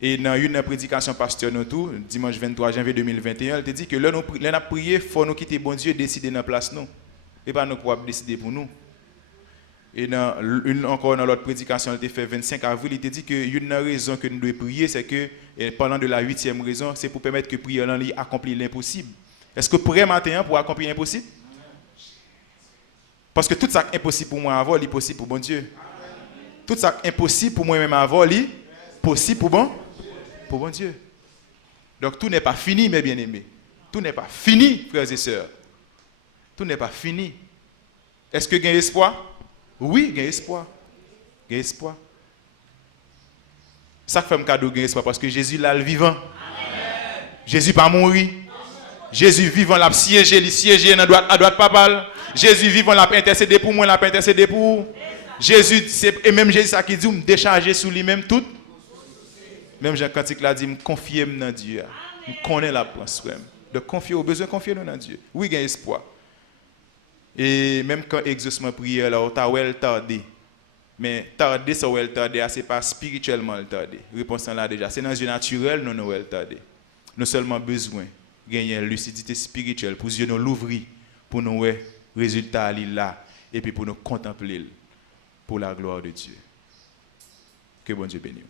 Et dans une prédication pasteur nous tout, dimanche 23 janvier 2021, il te dit que là, nous prions, il faut nous quitter bon Dieu décider dans la place nous. Et pas nous pour décider pour nous. Et encore dans l'autre prédication, il a fait 25 avril, il a dit qu'une raison que nous devons prier, c'est que pendant de la 8e raison, c'est pour permettre que la prière accomplisse l'impossible. Est-ce que prier matin pour accomplir l'impossible? Parce que tout ça est impossible pour moi avant, il est possible pour bon Dieu. Tout ça est impossible pour moi-même avant, il est possible pour bon Dieu. Donc tout n'est pas fini, mes bien-aimés. Tout n'est pas fini, frères et sœurs. Tout n'est pas fini. Est-ce que il y a espoir? Oui, il y a espoir. Il y a espoir. Ça fait un cadeau de espoir parce que Jésus là le vivant. Amen. Jésus pas mourir. Jésus vivant l'a siégé, il siégé à droite papale. Jésus vivant l'a intercédé pour moi, l'a intercédé pour Jésus et même Jésus ça qui dit me décharger sur lui-même tout. Même Jean Cantique l'a dit me confier dans Dieu. Me connaît la pense de confier au besoin confier dans Dieu. Oui, il y a espoir. Et même quand exaucement prière là, on t'a well tardé. Mais tarder, ça ou tarder, c'est pas spirituellement tarder. Réponse là déjà. C'est dans le naturel, nous nous tarder. Nous seulement besoin de gagner une lucidité spirituelle pour Dieu nous l'ouvrir, pour nous voir résultat là, et puis pour nous contempler pour la gloire de Dieu. Que bon Dieu bénisse.